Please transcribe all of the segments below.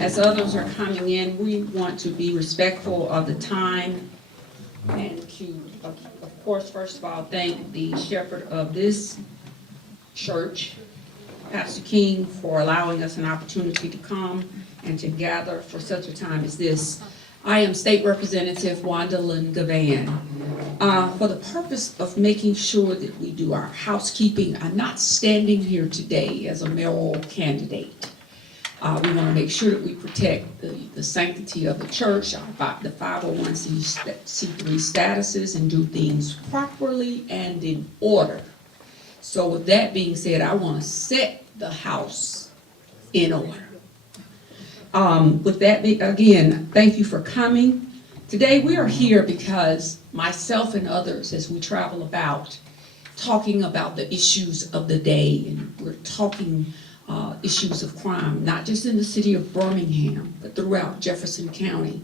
As others are coming in, we want to be respectful of the time and to, of course, first of all, thank the shepherd of this church, Pastor King, for allowing us an opportunity to come and to gather for such a time as this. I am State Representative Wanda Lynn Gavan. For the purpose of making sure that we do our housekeeping, I'm not standing here today as a mayoral candidate. We want to make sure that we protect the sanctity of the church, the 501c3 statuses, and do things properly and in order. So with that being said, I want to set the house in order. With that, again, thank you for coming. Today we are here because myself and others, as we travel about, talking about the issues of the day, and we're talking issues of crime, not just in the city of Birmingham, but throughout Jefferson County.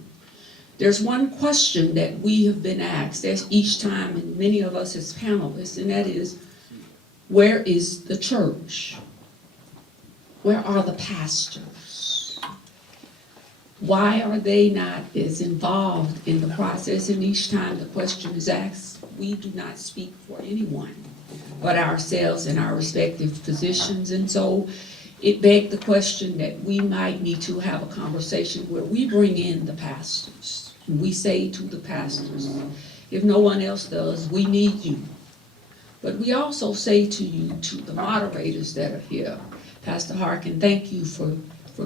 There's one question that we have been asked each time, and many of us as panelists, and that is, where is the church? Where are the pastors? Why are they not as involved in the process? And each time the question is asked, we do not speak for anyone but ourselves and our respective positions. And so it begged the question that we might need to have a conversation where we bring in the pastors. And we say to the pastors, if no one else does, we need you. But we also say to you, to the moderators that are here, Pastor Harkin, thank you for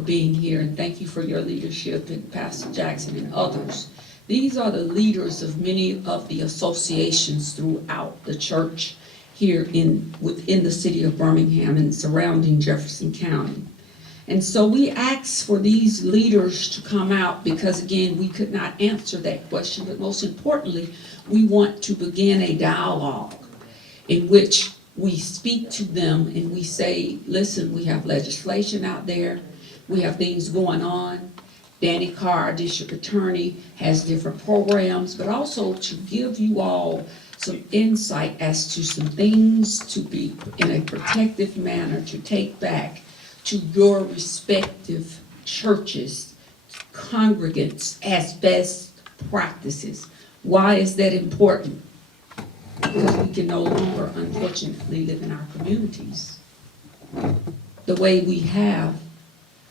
being here, and thank you for your leadership, and Pastor Jackson and others. These are the leaders of many of the associations throughout the church here within the city of Birmingham and surrounding Jefferson County. And so we asked for these leaders to come out because, again, we could not answer that question, but most importantly, we want to begin a dialogue in which we speak to them and we say, listen, we have legislation out there, we have things going on. Danny Carr, our district attorney, has different programs, but also to give you all some insight as to some things to be in a protective manner to take back to your respective churches, congregants, as best practices. Why is that important? Because we can no longer, unfortunately, live in our communities the way we have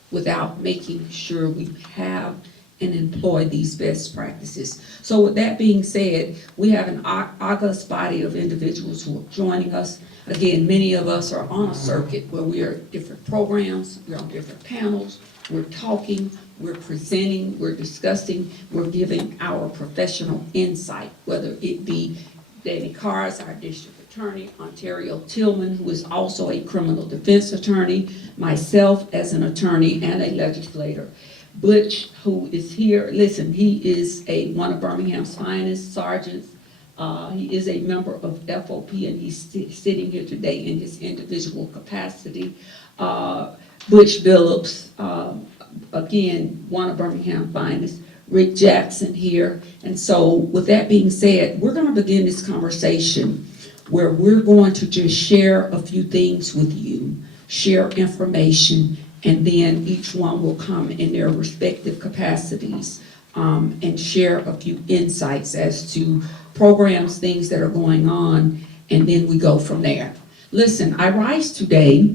without making sure we have and employ these best practices. So with that being said, we have an august body of individuals who are joining us. Again, many of us are on a circuit where we are at different programs, we're on different panels, we're talking, we're presenting, we're discussing, we're giving our professional insight, whether it be Danny Carr, our district attorney, Ontario Tillman, who is also a criminal defense attorney, myself as an attorney and a legislator. Butch, who is here, listen, he is one of Birmingham's finest sergeants. He is a member of FOP, and he's sitting here today in his individual capacity. Butch Billups, again, one of Birmingham's finest. Rick Jackson here. And so with that being said, we're going to begin this conversation where we're going to just share a few things with you, share information, and then each one will come in their respective capacities and share a few insights as to programs, things that are going on, and then we go from there. Listen, I rise today.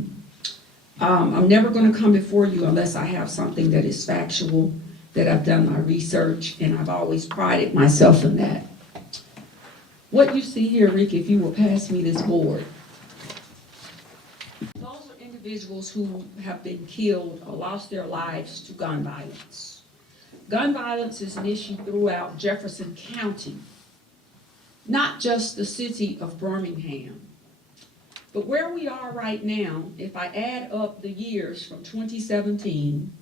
I'm never going to come before you unless I have something that is factual, that I've done my research, and I've always prided myself in that. What you see here, Rick, if you will pass me this board, those are individuals who have been killed or lost their lives to gun violence. Gun violence is an issue throughout Jefferson County, not just the city of Birmingham. But where we are right now, if I add up the years from 2017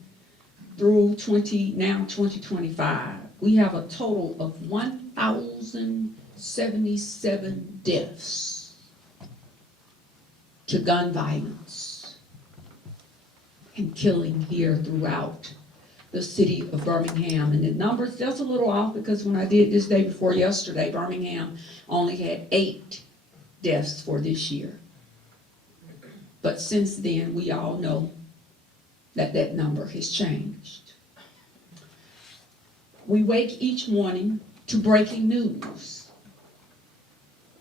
through 2025, we have a total of 1,077 deaths to gun violence and killing here throughout the city of Birmingham. And the number's just a little off because when I did this day before yesterday, Birmingham only had 8 deaths for this year. But since then, we all know that that number has changed. We wake each morning to breaking news.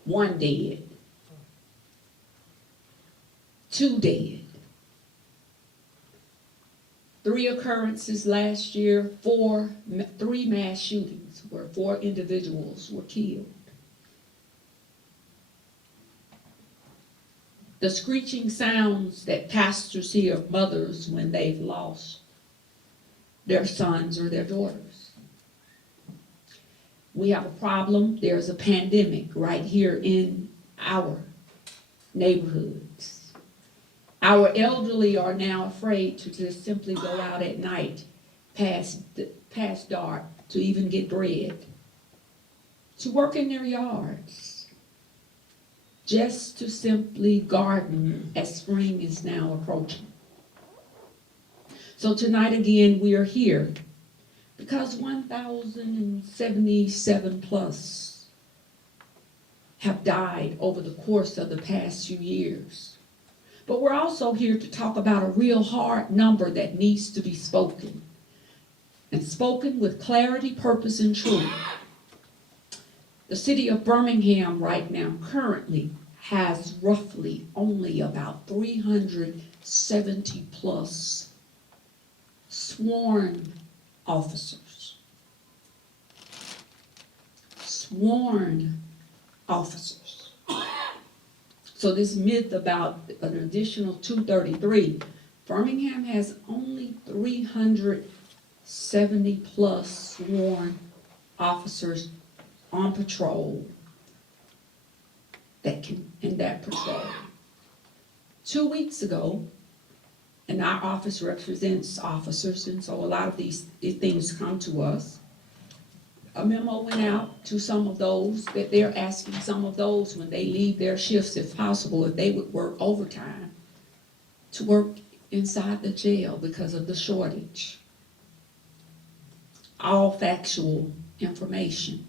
1 dead. 2 dead. 3 occurrences last year, 3 mass shootings where 4 individuals were killed. The screeching sounds that pastors hear of mothers when they've lost their sons or their daughters. We have a problem. There's a pandemic right here in our neighborhoods. Our elderly are now afraid to just simply go out at night past dark to even get bread, to work in their yards, just to simply garden as spring is now approaching. So tonight again we are here because 1,077 plus have died over the course of the past few years. But we're also here to talk about a real hard number that needs to be spoken, and spoken with clarity, purpose, and truth. The city of Birmingham right now currently has roughly only about 370 plus sworn officers. Sworn officers. So this myth about an additional 233, Birmingham has only 370 plus sworn officers on patrol in that patrol. 2 weeks ago, and our office represents officers, and so a lot of these things come to us. A memo went out to some of those that they're asking some of those when they leave their shifts, if possible, if they would work overtime, to work inside the jail because of the shortage. All factual information.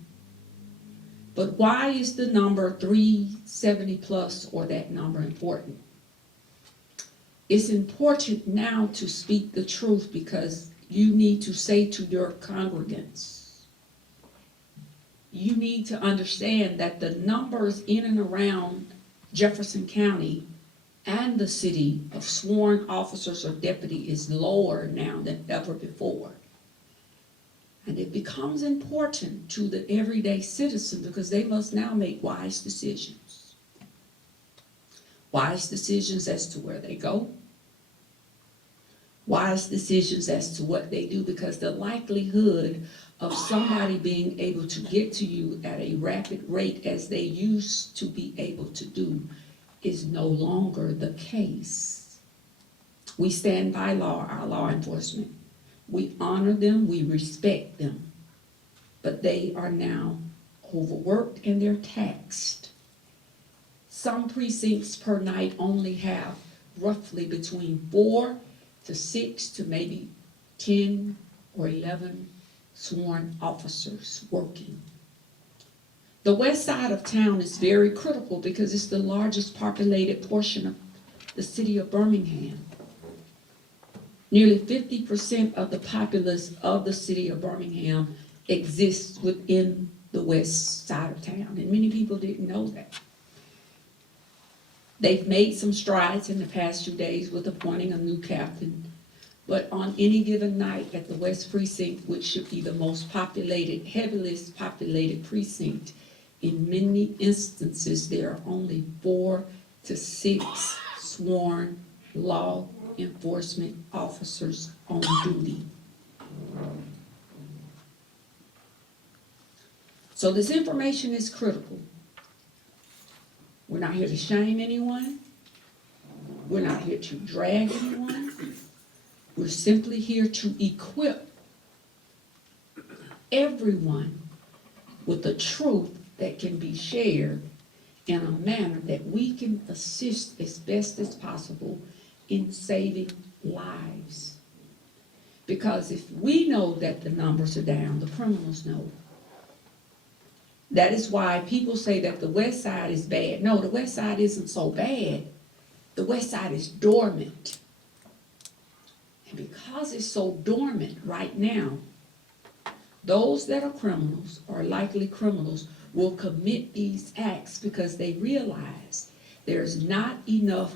But why is the number 370 plus or that number important? It's important now to speak the truth because you need to say to your congregants, you need to understand that the numbers in and around Jefferson County and the city of sworn officers or deputy is lower now than ever before. And it becomes important to the everyday citizen because they must now make wise decisions. Wise decisions as to where they go. Wise decisions as to what they do, because the likelihood of somebody being able to get to you at a rapid rate as they used to be able to do is no longer the case. We stand by law, our law enforcement. We honor them, we respect them, but they are now overworked and they're taxed. Some precincts per night only have roughly between 4 to 6 to maybe 10 or 11 sworn officers working. The west side of town is very critical because it's the largest populated portion of the city of Birmingham. Nearly 50% of the populace of the city of Birmingham exists within the west side of town, and many people didn't know that. They've made some strides in the past few days with appointing a new captain, but on any given night at the West Precinct, which should be the most populated, heaviest populated precinct, in many instances there are only 4 to 6 sworn law enforcement officers on duty. So this information is critical. We're not here to shame anyone. We're not here to drag anyone. We're simply here to equip everyone with the truth that can be shared in a manner that we can assist as best as possible in saving lives. Because if we know that the numbers are down, the criminals know. That is why people say that the west side is bad. No, the west side isn't so bad. The west side is dormant. And because it's so dormant right now, Those that are criminals or likely criminals will commit these acts because they realize there's not enough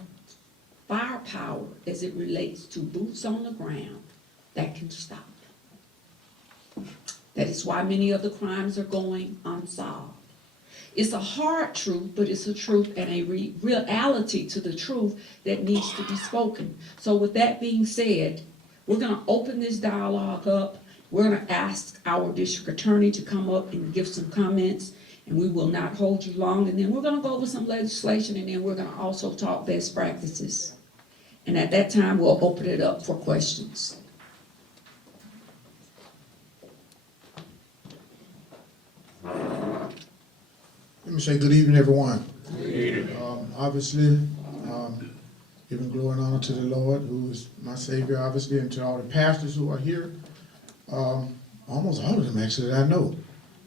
firepower as it relates to boots on the ground that can stop them. That is why many of the crimes are going unsolved. It's a hard truth, but it's a truth and a reality to the truth that needs to be spoken. So with that being said, we're going to open this dialogue up. We're going to ask our district attorney to come up and give some comments, and we will not hold you long. And then we're going to go over some legislation, and then we're going to also talk best practices. And at that time, we'll open it up for questions. Let me say good evening, everyone. Obviously, giving glory and honor to the Lord, who is my Savior, obviously, and to all the pastors who are here. Almost all of them, actually, that I know.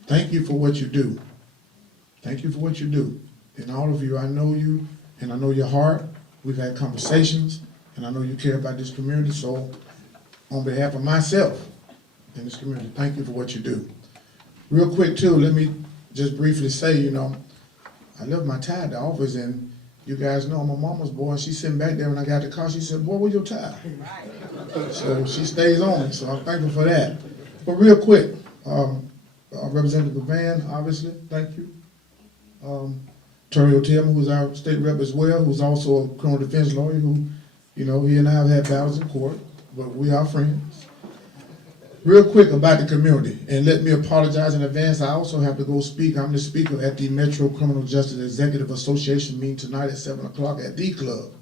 Thank you for what you do. Thank you for what you do. And all of you, I know you, and I know your heart. We've had conversations, and I know you care about this community. So, on behalf of myself and this community, thank you for what you do. Real quick, too, let me just briefly say, I left my tie at the office, and you guys know I'm a mama's boy, and she's sitting back there when I got the car. She said, "Boy, where's your tie?" So she stays on me, so I'm thankful for that. But real quick, Representative Van, obviously, thank you. Terry O'Tillman, who's our state rep as well, who's also a criminal defense lawyer, who, he and I have had battles in court, but we are friends. Real quick about the community, and let me apologize in advance. I also have to go speak. I'm the speaker at the Metro Criminal Justice Executive Association meeting tonight at 7 o'clock at the club.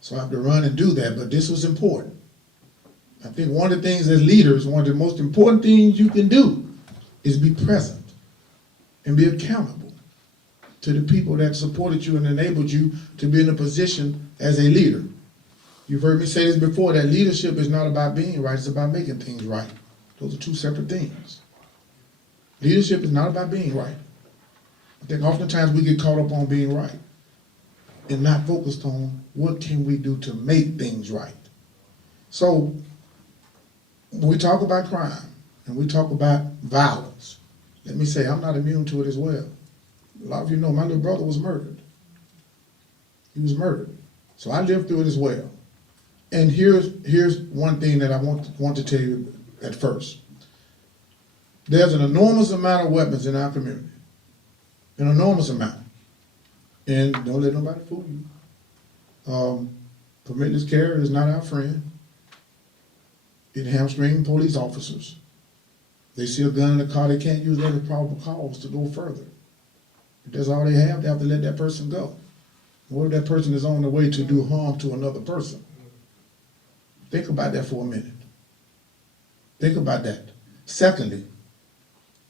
So I have to run and do that, but this was important. I think one of the things as leaders, one of the most important things you can do is be present and be accountable to the people that supported you and enabled you to be in a position as a leader. You've heard me say this before, that leadership is not about being right, it's about making things right. Those are two separate things. Leadership is not about being right. I think oftentimes we get caught up on being right and not focused on what can we do to make things right. So when we talk about crime and we talk about violence, let me say I'm not immune to it as well. A lot of you know my little brother was murdered. He was murdered. So I lived through it as well. And here's one thing that I want to tell you at first. There's an enormous amount of weapons in our community. An enormous amount. And don't let nobody fool you. Permitless carry is not our friend. It hamstrings police officers. They see a gun in the car, they can't use that as probable cause to go further. If that's all they have to let that person go. What if that person is on the way to do harm to another person? Think about that for a minute. Think about that. Secondly,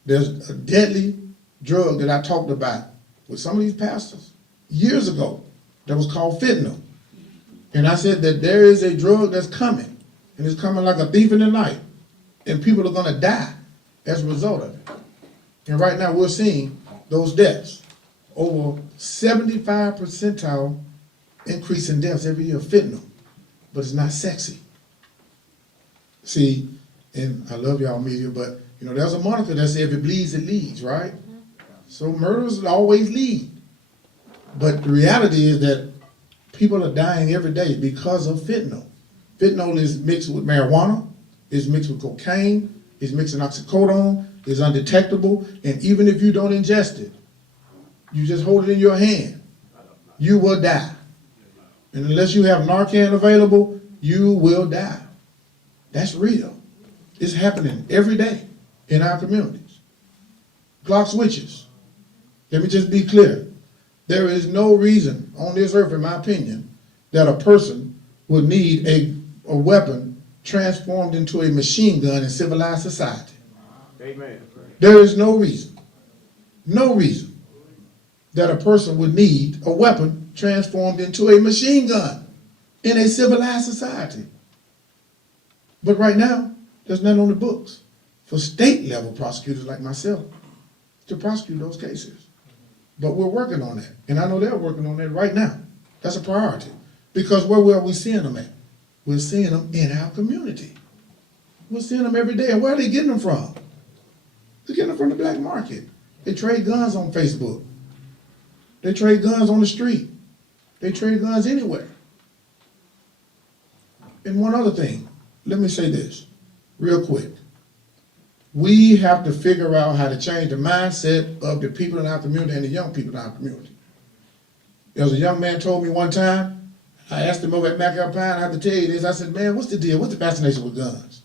there's a deadly drug that I talked about with some of these pastors years ago that was called fentanyl. And I said that there is a drug that's coming, and it's coming like a thief in the night, and people are going to die as a result of it. And right now we're seeing those deaths. Over 75 percentile increase in deaths every year of fentanyl, but it's not sexy. See, and I love y'all media, but there's a moniker that says if it bleeds, it leads, right? So murders always lead. But the reality is that people are dying every day because of fentanyl. Fentanyl is mixed with marijuana, is mixed with cocaine, is mixed with oxycodone, is undetectable, and even if you don't ingest it, you just hold it in your hand, you will die. And unless you have Narcan available, you will die. That's real. It's happening every day in our communities. Clock switches. Let me just be clear. There is no reason on this earth, in my opinion, that a person would need a weapon transformed into a machine gun in civilized society. Amen. There is no reason that a person would need a weapon transformed into a machine gun in a civilized society. But right now, there's nothing on the books for state level prosecutors like myself to prosecute those cases. But we're working on that. And I know they're working on that right now. That's a priority. Because where are we seeing them at? We're seeing them in our community. We're seeing them every day. And where are they getting them from? from the black market. They trade guns on Facebook. They trade guns on the street. They trade guns anywhere. And one other thing, let me say this real quick. We have to figure out how to change the mindset of the people in our community and the young people in our community. There was a young man told me one time, I asked him over at Mac Alpine, I have to tell you this, I said, man, what's the deal? What's the fascination with guns?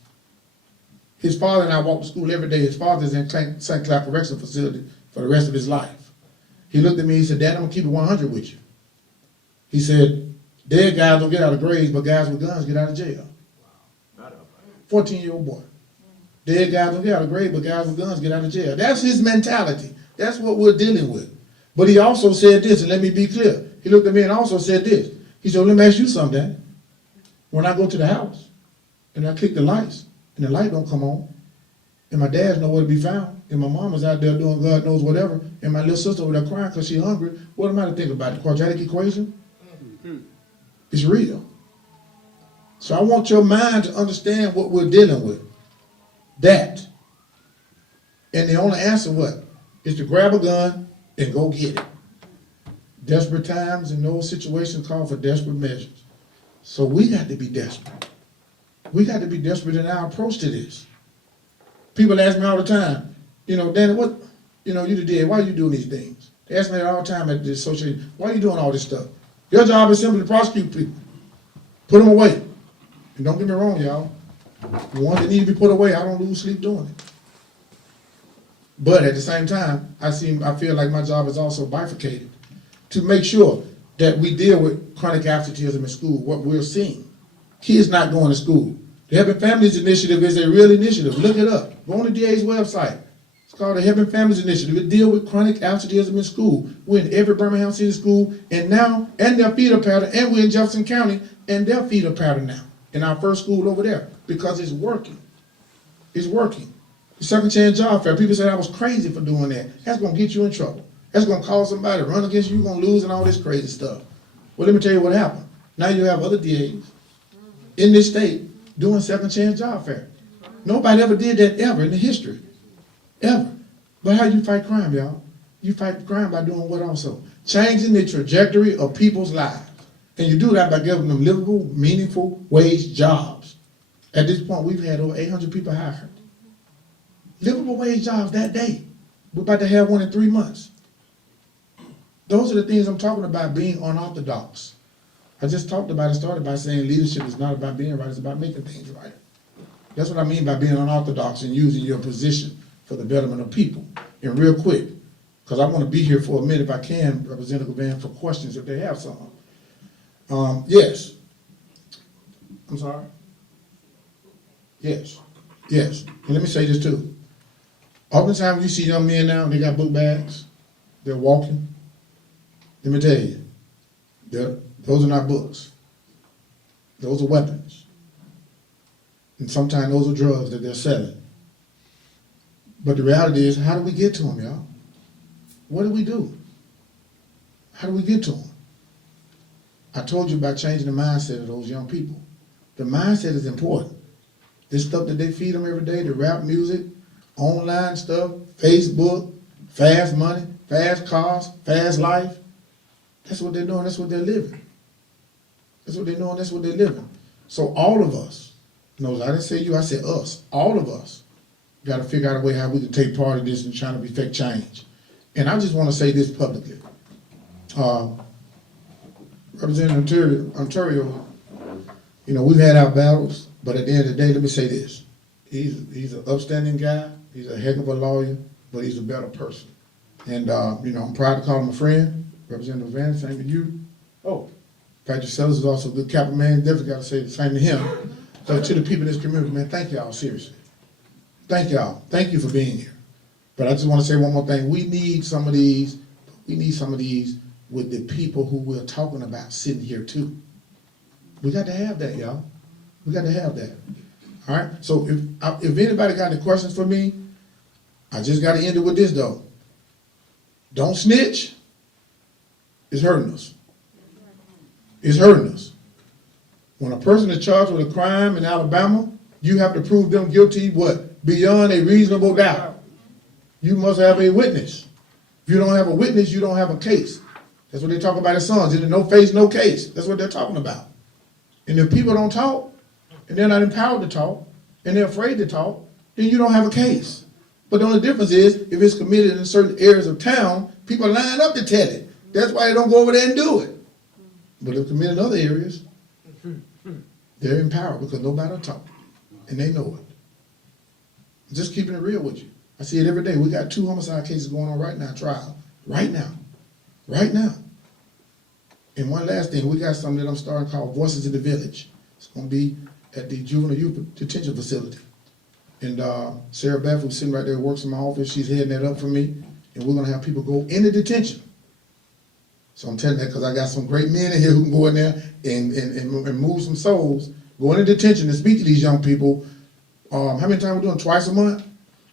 His father and I walk to school every day. His father's in St. Cloud Correctional Facility for the rest of his life. He looked at me, he said, Dad, I'm gonna keep it 100 with you. He said, dead guys don't get out of graves, but guys with guns get out of jail. 14-year-old boy. Dead guys don't get out of graves, but guys with guns get out of jail. That's his mentality. That's what we're dealing with. But he also said this, and let me be clear. He looked at me and also said this. He said, let me ask you something, Dad. When I go to the house and I click the lights and the light don't come on, and my dad's nowhere to be found, and my mama's out there doing God knows whatever, and my little sister over there crying because she's hungry, what am I to think about? The quadratic equation? It's real. So I want your mind to understand what we're dealing with. That. And the only answer what? Is to grab a gun and go get it. Desperate times and those situations call for desperate measures. So we got to be desperate. We got to be desperate in our approach to this. People ask me all the time, Danny, what, you the dead, why are you doing these things? They ask me that all the time at the association, why are you doing all this stuff? Your job is simply to prosecute people. Put them away. And don't get me wrong, y'all. The ones that need to be put away, I don't lose sleep doing it. But at the same time, I feel like my job is also bifurcated to make sure that we deal with chronic absenteeism in school, what we're seeing. Kids not going to school. The Helping Families Initiative is a real initiative. Look it up. Go on the DA's website. It's called the Helping Families Initiative. It deals with chronic absenteeism in school. We're in every Birmingham City school, and their feeder pattern, and we're in Jefferson County, and their feeder pattern now, in our first school over there, because it's working. It's working. The Second Chance Job Fair, people say I was crazy for doing that. That's going to get you in trouble. That's going to cause somebody to run against you, you're going to lose, and all this crazy stuff. Well, let me tell you what happened. Now you have other DAs in this state doing Second Chance Job Fair. Nobody ever did that ever in the history. Ever. But how you fight crime, y'all? You fight crime by doing what also? Changing the trajectory of people's lives. And you do that by giving them livable, meaningful wage jobs. At this point, we've had over 800 people hired. Livable wage jobs that day. We're about to have one in 3 months. Those are the things I'm talking about, being unorthodox. I just talked about and started by saying leadership is not about being right, it's about making things right. That's what I mean by being unorthodox and using your position for the betterment of people. And real quick, because I want to be here for a minute if I can, Representative Van, for questions if they have some. Yes. I'm sorry? Yes. Yes. And let me say this too. Oftentimes you see young men now, they got book bags, they're walking. Let me tell you, those are not books. Those are weapons. And sometimes those are drugs that they're selling. But the reality is, how do we get to them, y'all? What do we do? How do we get to them? I told you about changing the mindset of those young people. The mindset is important. This stuff that they feed them every day, the rap music, online stuff, Facebook, fast money, fast cars, fast life, that's what they're doing, that's what they're living. That's what they're doing, that's what they're living. So all of us, no, I didn't say you, I said us, all of us got to figure out a way how we can take part in this and trying to effect change. And I just want to say this publicly. Representative Ontario, we've had our battles, but at the end of the day, let me say this. He's an upstanding guy, he's a heck of a lawyer, but he's a better person. And, I'm proud to call him a friend. Representative Van, same to you. Oh, Patrick Sellers is also a good capital man. Definitely got to say the same to him. So to the people in this community, man, thank y'all, seriously. Thank y'all. Thank you for being here. But I just want to say one more thing. We need some of these with the people who we're talking about sitting here too. We got to have that, y'all. We got to have that. All right? So if anybody got any questions for me, I just got to end it with this, though. Don't snitch. It's hurting us. It's hurting us. When a person is charged with a crime in Alabama, you have to prove them guilty, what? Beyond a reasonable doubt. you must have a witness. If you don't have a witness, you don't have a case. That's what they talk about in songs. No face, no case. That's what they're talking about. And if people don't talk, and they're not empowered to talk, and they're afraid to talk, then you don't have a case. But the only difference is, if it's committed in certain areas of town, people line up to tell it. That's why they don't go over there and do it. But if committed in other areas, they're empowered because nobody will talk. And they know it. I'm just keeping it real with you. I see it every day. We got 2 homicide cases going on right now, trial. Right now. Right now. And one last thing, we got something that I'm starting called Voices in the Village. It's going to be at the Juvenile Youth Detention Facility. And Sarah Beth, who's sitting right there, works in my office, she's heading that up for me. And we're going to have people go into detention. So I'm telling you that because I got some great men in here who can go in there and move some souls, go into detention and speak to these young people. How many times we doing? Twice a month?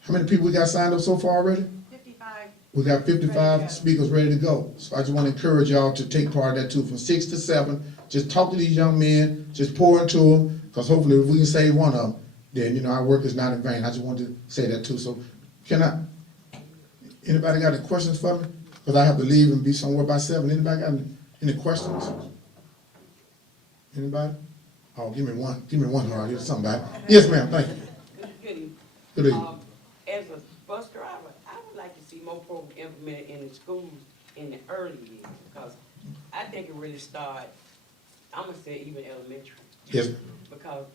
How many people we got signed up so far already? 55. We got 55 speakers ready to go. So I just want to encourage y'all to take part of that too, from 6 to 7. Just talk to these young men, just pour into them, because hopefully if we can save one of them, then, you know, our work is not in vain. I just wanted to say that too. So anybody got any questions for me? Because I have to leave and be somewhere by 7. Anybody got any questions? Anybody? Oh, give me one. Give me one, Laura. Here's somebody. Yes, ma'am. Thank you. Good evening. Good evening. As a bus driver, I would like to see more programs implemented in the schools in the early years, because I think it really started, I'm gonna say even elementary. Yes, ma'am. Because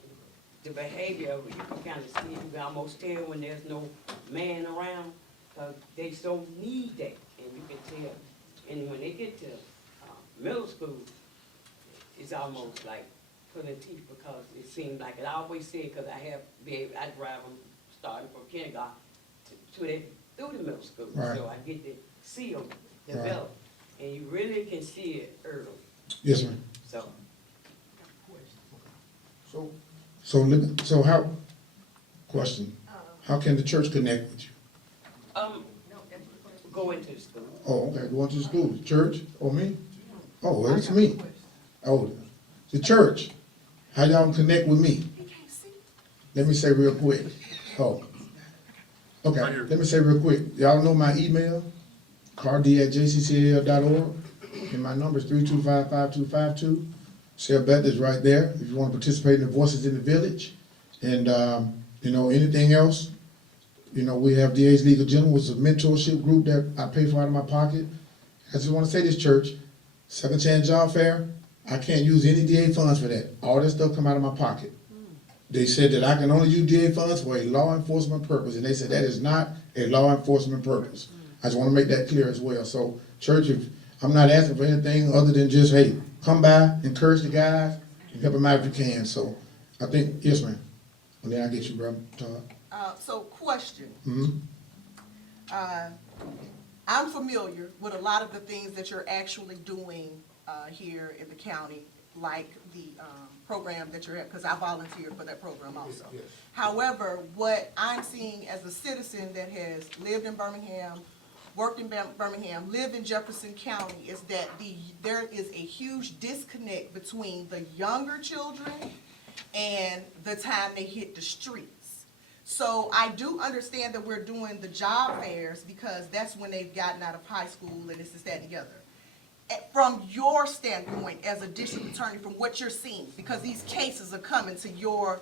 the behavior, you can kind of see, you can almost tell when there's no man around, because they so need that, and you can tell. And when they get to middle school, it's almost like pulling teeth, because it seems like, and I always say, because I drive them starting from kindergarten through the middle school. Right. So I get to see them develop, and you really can see it early. Yes, ma'am. So, So how, question, how can the church connect with you? go into the school. Oh, okay, going to the school, church, or me? Oh, well, it's me. Oh, the church, how y'all connect with me? Let me say real quick. Oh, okay, let me say real quick. Y'all know my email, karden@jccl.org, and my number is 325-5252. Sarah Beth is right there if you want to participate in the Voices in the Village. And, you know, anything else, you know, we have DA's Legal General, which is a mentorship group that I pay for out of my pocket. I just want to say this, church, Second Chance Job Fair, I can't use any DA funds for that. All that stuff come out of my pocket. They said that I can only use DA funds for a law enforcement purpose, and they said that is not a law enforcement purpose. I just want to make that clear as well. So, church, if I'm not asking for anything other than just, hey, come by, encourage the guys, and help them out if you can. So, I think, yes, ma'am. And then I get you, brother Todd. So question. Mm-hmm. I'm familiar with a lot of the things that you're actually doing here in the county, like the program that you're at, because I volunteered for that program also. Yes. However, what I'm seeing as a citizen that has lived in Birmingham, worked in Birmingham, lived in Jefferson County, is that there is a huge disconnect between the younger children and the time they hit the streets. So I do understand that we're doing the job fairs because that's when they've gotten out of high school and this is that together. From your standpoint as a district attorney, from what you're seeing, because these cases are coming to your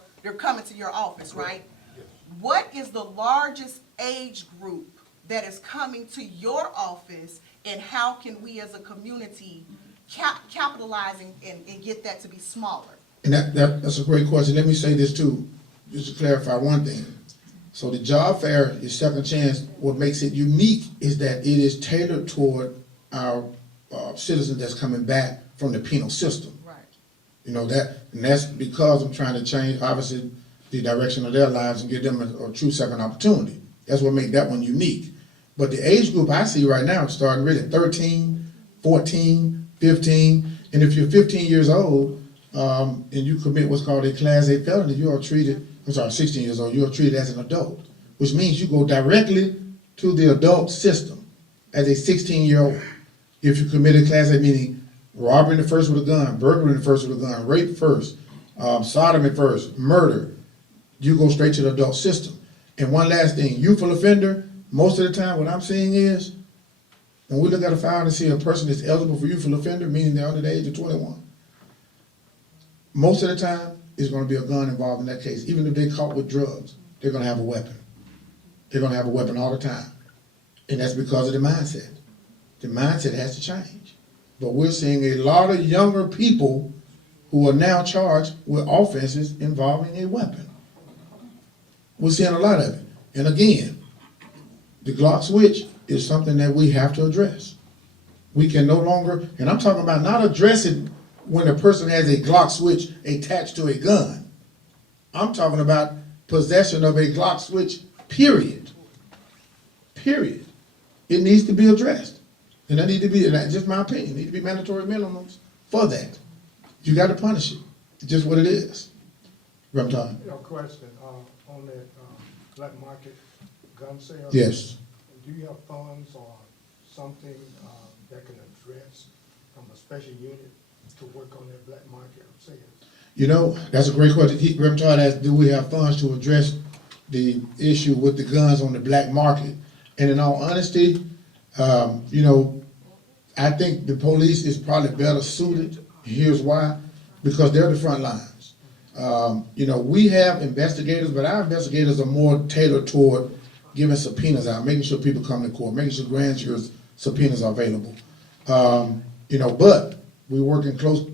office, right? Yes. What is the largest age group that is coming to your office, and how can we as a community capitalize and get that to be smaller? And that's a great question. Let me say this too, just to clarify one thing. So the job fair is Second Chance. What makes it unique is that it is tailored toward our citizens that's coming back from the penal system. Right. You know, and that's because I'm trying to change, obviously, the direction of their lives and give them a true second opportunity. That's what makes that one unique. But the age group I see right now is starting really 13, 14, 15, and if you're 15 years old, and you commit what's called a Class A felony, you are treated, 16 years old, you are treated as an adult, which means you go directly to the adult system as a 16-year-old. If you commit a Class A, meaning robbery in the first with a gun, burglary in the first with a gun, rape first, sodomy first, murder, you go straight to the adult system. And one last thing, youthful offender Most of the time, what I'm seeing is, when we look at a file and see a person that's eligible for youthful offender, meaning they're under the age of 21, most of the time, it's gonna be a gun involved in that case. Even if they're caught with drugs, they're gonna have a weapon. They're gonna have a weapon all the time. And that's because of the mindset. The mindset has to change. But we're seeing a lot of younger people who are now charged with offenses involving a weapon. We're seeing a lot of it. And again, the Glock switch is something that we have to address. We can no longer, and I'm talking about not addressing when a person has a Glock switch attached to a gun. I'm talking about possession of a Glock switch, period. Period. It needs to be addressed. And that need to be, and that's just my opinion, need to be mandatory minimums for that. You gotta punish it. It's just what it is. Reverend Todd? You know, question, on that, black market gun sale. Yes. Do you have funds or something, that can address from a special unit to work on that black market sales? You know, that's a great question. Reverend Todd asked, do we have funds to address the issue with the guns on the black market? And in all honesty, you know, I think the police is probably better suited. Here's why. Because they're the front lines. You know, we have investigators, but our investigators are more tailored toward giving subpoenas out, making sure people come to court, making sure grand jury subpoenas are available. You know, but we work in close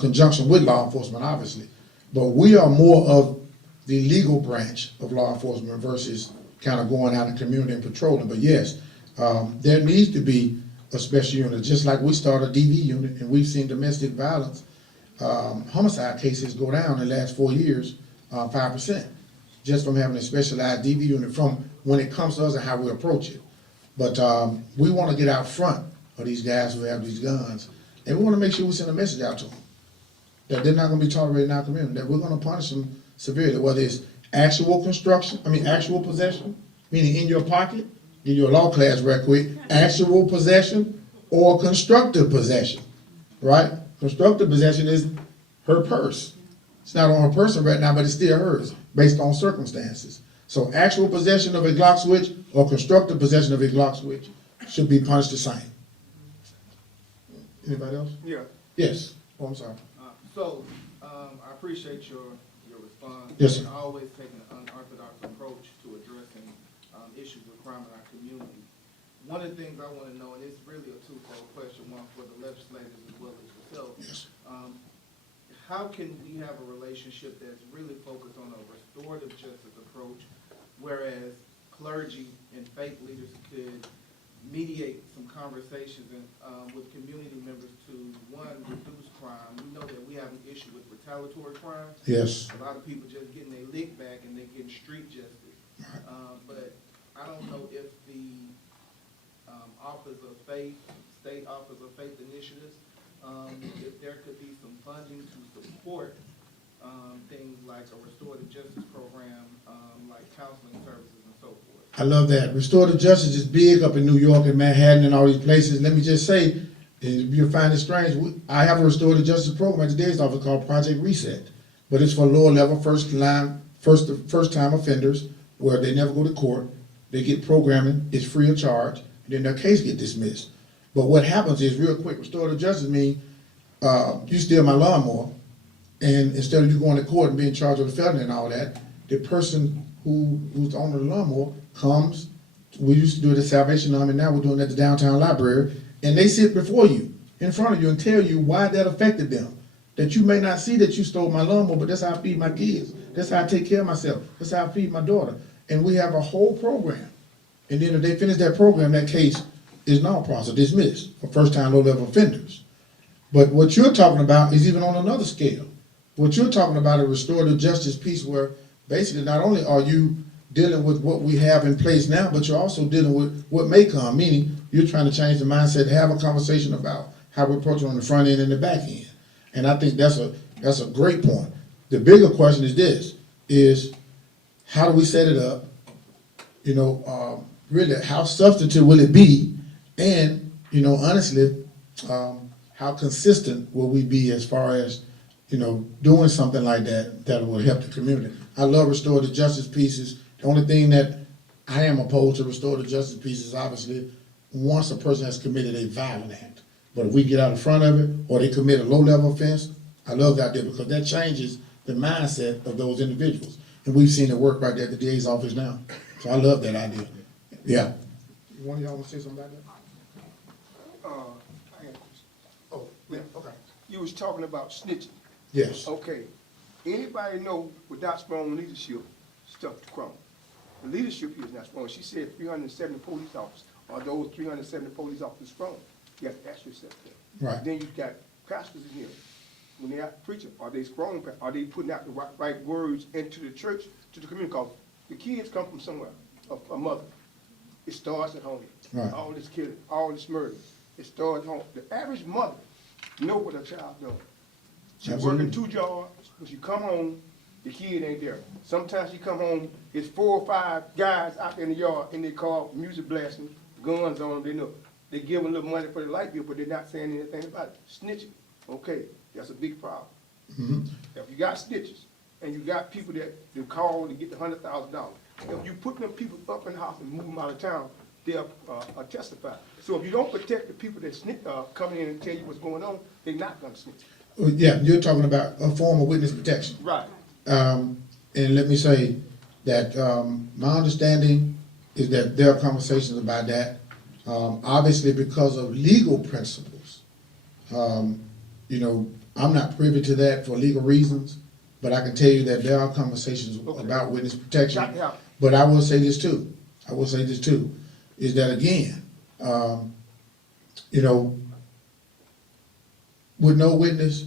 conjunction with law enforcement, obviously. But we are more of the legal branch of law enforcement versus kind of going out in the community and patrolling. But yes, there needs to be a special unit, just like we started a DV unit, and we've seen domestic violence homicide cases go down in the last 4 years, 5%, just from having a specialized DV unit from when it comes to us and how we approach it. But we want to get out front of these guys who have these guns, and we want to make sure we send a message out to them that they're not going to be tolerated in our community, that we're going to punish them severely, whether it's actual actual possession, meaning in your pocket, give you a law class right quick, actual possession or constructive possession, right? Constructive possession is her purse. It's not on her person right now, but it's still hers based on circumstances. So actual possession of a Glock switch or constructive possession of a Glock switch should be punished the same. Anybody else? Yeah, Yes. Oh, I'm sorry. I appreciate your response. Yes, sir. And always taking an unorthodox approach to addressing issues with crime in our community. One of the things I want to know, and it's really a twofold question, one for the legislators as well as yourself. Yes. How can we have a relationship that's really focused on a restorative justice approach, whereas clergy and faith leaders could mediate some conversations with community members to, one, reduce crime. We know that we have an issue with retaliatory crime. Yes. A lot of people just getting their lick back and they're getting street justice. But I don't know if the Office of Faith, State Office of Faith Initiatives, if there could be some funding to support things like a restorative justice program, like counseling services and so forth. I love that. Restorative justice is big up in New York and Manhattan and all these places. Let me just say, if you find it strange, I have a restorative justice program at the DA's office called Project Reset, but it's for lower level, first time offenders where they never go to court. They get programming, it's free of charge, and then their case get dismissed. But what happens is, real quick, restorative justice means you steal my lawnmower, and instead of you going to court and being charged with a felony and all that, the person who's the owner of the lawnmower comes. We used to do it at Salvation Army, now we're doing it at the downtown library, and they sit before you, in front of you, and tell you why that affected them. That you may not see that you stole my lawnmower, but that's how I feed my kids. That's how I take care of myself. That's how I feed my daughter. And we have a whole program. And then if they finish that program, that case is non-process, dismissed for first-time low-level offenders. But what you're talking about is even on another scale. What you're talking about is a restorative justice piece where basically not only are you dealing with what we have in place now, but you're also dealing with what may come, meaning you're trying to change the mindset, have a conversation about how we approach it on the front end and the back end. And I think that's a great point. The bigger question is this, is how do we set it up? You know, really, how substantive will it be? And, you know, honestly, how consistent will we be as far as, you know, doing something like that that will help the community? I love restorative justice pieces. The only thing that I am opposed to restorative justice pieces, obviously, once a person has committed a violent act. But if we get out in front of it, or they commit a low-level offense, I love that idea, because that changes the mindset of those individuals. And we've seen it work right there at the DA's office now. So I love that idea. Yeah. One of y'all want to say something about that? I got this. Oh, yeah, okay. You was talking about snitching. Yes. Okay. Anybody know without strong leadership, stuff to crumble? The leadership here is not strong. She said 370 police officers. Are those 370 police officers strong? You have to ask yourself that. Right. Then you've got pastors in here. When they're out preaching, are they strong? Are they putting out the right words into the church, to the community? Because the kids come from somewhere, a mother. It starts at home. Right. All this killing, all this murder. It starts at home. The average mother know what her child doing. She's Absolutely. working 2 jobs. When she come home, the kid ain't there. Sometimes she come home, it's 4 or 5 guys out there in the yard in their car, music blasting, guns on them. They know. They give them a little money for the light bill, but they're not saying anything about it. Snitching. Okay, that's a big problem. Mhm. If you got snitches and you got people that call to get the $100,000, if you put them people up in the house and move them out of town, they'll testify. So if you don't protect the people that come in and tell you what's going on, they're not gonna snitch. Well, yeah, you're talking about a form of witness protection. Right. And let me say that my understanding is that there are conversations about that. Obviously, because of legal principles, you know, I'm not privy to that for legal reasons, but I can tell you that there are conversations about witness protection. Got to happen. But I will say this too, is that again, you know, with no witness,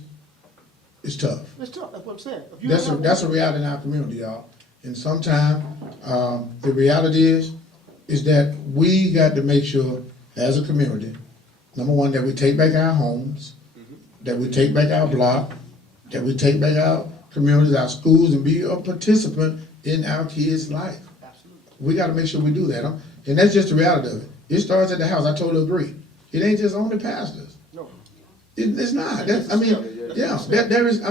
it's tough. Let's talk, that's what I'm saying. If you don't have That's a reality in our community, y'all. And sometimes, the reality is that we got to make sure, as a community, number one, that we take back our homes, that we take back our block, that we take back our communities, our schools, and be a participant in our kids' life. Absolutely. We gotta make sure we do that, and that's just the reality of it. It starts at the house, I totally agree. It ain't just only pastors. No. It's not. There is.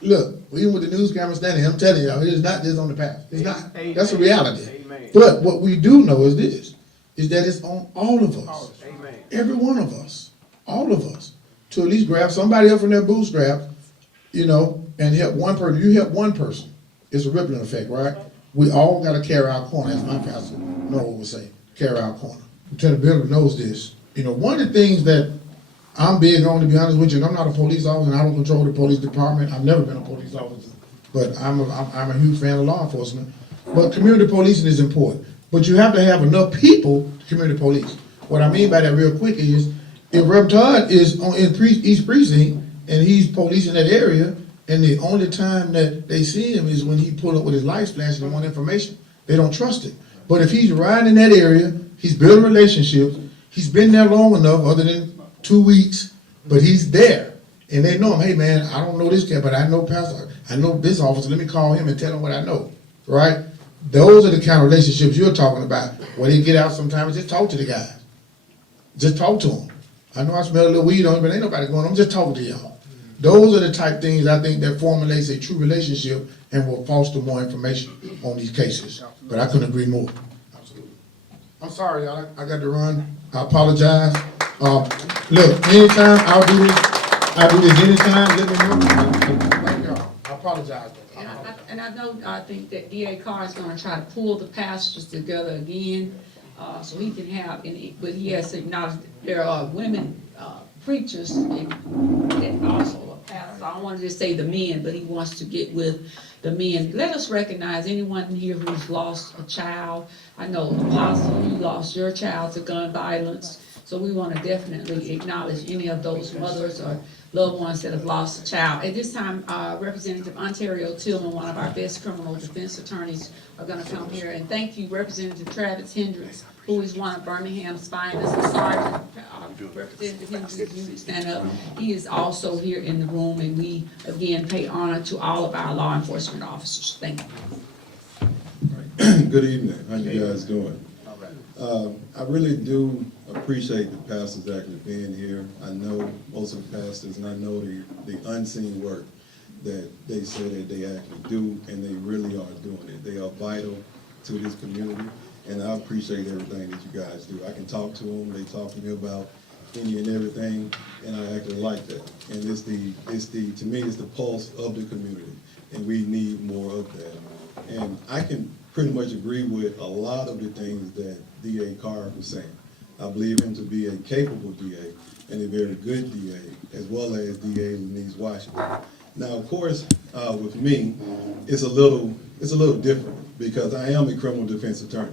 Look, even with the news camera standing, I'm telling y'all, it is not just on the path. It's not. That's a reality. Amen. But what we do know is this: is that it's on all of us, Amen. every one of us, all of us, to at least grab somebody up from their bootstraps, you know, and help one person. You help one person, it's a rippling effect, right? We all got to carry our corner, as my pastor Noah would say, carry our corner. Lieutenant Bill knows this. You know, one of the things that I'm big on, to be honest with you, and I'm not a police officer, and I don't control the police department. I've never been a police officer, but I'm a huge fan of law enforcement. But community policing is important. But you have to have enough people to community police. What I mean by that real quick is, if Rep. Todd is in East Precinct, and he's policing that area, and the only time that they see him is when he pull up with his lights flashing and want information, they don't trust him. But if he's riding in that area, he's building relationships, he's been there long enough, other than 2 weeks, but he's there. And they know him, hey man, I don't know this guy, but I know Pastor, I know this officer, let me call him and tell him what I know, right? Those are the kind of relationships you're talking about, where they get out sometimes, just talk to the guys. Just talk to them. I know I smell a little weed on him, but ain't nobody going, I'm just talking to y'all. Those are the type things I think that formulates a true relationship and will foster more information on these cases. But I couldn't agree more. Absolutely. I'm sorry, y'all, I got to run. I apologize. Look, anytime I'll do this anytime, let me know. Thank y'all. I apologize. And I think that DA Carr is gonna try to pull the pastors together again, so he can have, but he has to acknowledge there are women, preachers that also are pastors. I don't wanna just say the men, but he wants to get with the men. Let us recognize anyone here who's lost a child. I know Apostle, you lost your child to gun violence. So we want to definitely acknowledge any of those mothers or loved ones that have lost a child. At this time, Representative Ontario Tillman, one of our best criminal defense attorneys, are going to come here. And thank you, Representative Travis Hendricks, who is one of Birmingham's finest. Sergeant Representative Hendricks, you can stand up. He is also here in the room, and we again pay honor to all of our law enforcement officers. Thank you. Good evening. How you guys doing? I really do appreciate the pastors actually being here. I know most of the pastors, and I know the unseen work that they say that they actually do, and they really are doing it. They are vital to this community, and I appreciate everything that you guys do. I can talk to them, they talk to me about any and everything, and I actually like that. And to me, it's the pulse of the community, and we need more of that. And I can pretty much agree with a lot of the things that DA Carr was saying. I believe him to be a capable DA and a very good DA, as well as DA Lenise Washington. Now, of course, with me, it's a little different because I am a criminal defense attorney.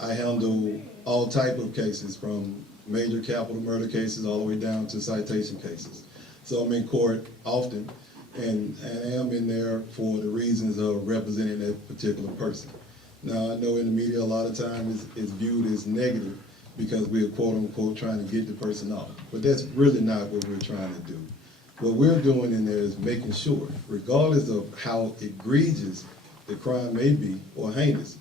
I handle all type of cases, from major capital murder cases all the way down to citation cases. So I'm in court often, and I am in there for the reasons of representing that particular person. Now, I know in the media a lot of times it's viewed as negative because we're quote unquote trying to get the person off. But that's really not what we're trying to do. What we're doing in there is making sure, regardless of how egregious the crime may be or heinous,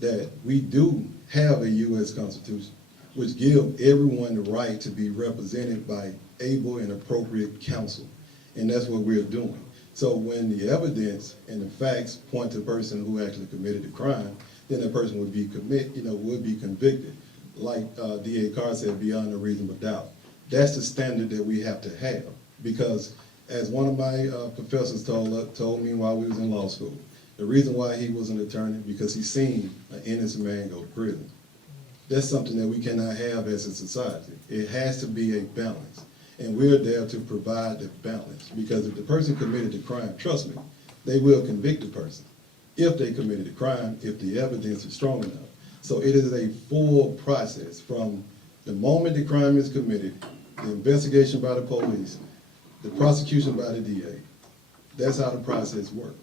that we do have a U.S. Constitution, which gives everyone the right to be represented by able and appropriate counsel. And that's what we're doing. So when the evidence and the facts point to the person who actually committed the crime, then that person would be convicted, like DA Carr said, beyond a reasonable doubt. That's the standard that we have to have, because as one of my professors told me while we was in law school, the reason why he was an attorney, because he seen an innocent man go to prison. That's something that we cannot have as a society. It has to be a balance. And we're there to provide the balance, because if the person committed the crime, trust me, they will convict the person if they committed the crime, if the evidence is strong enough. So it is a full process from the moment the crime is committed, the investigation by the police, the prosecution by the DA. That's how the process works.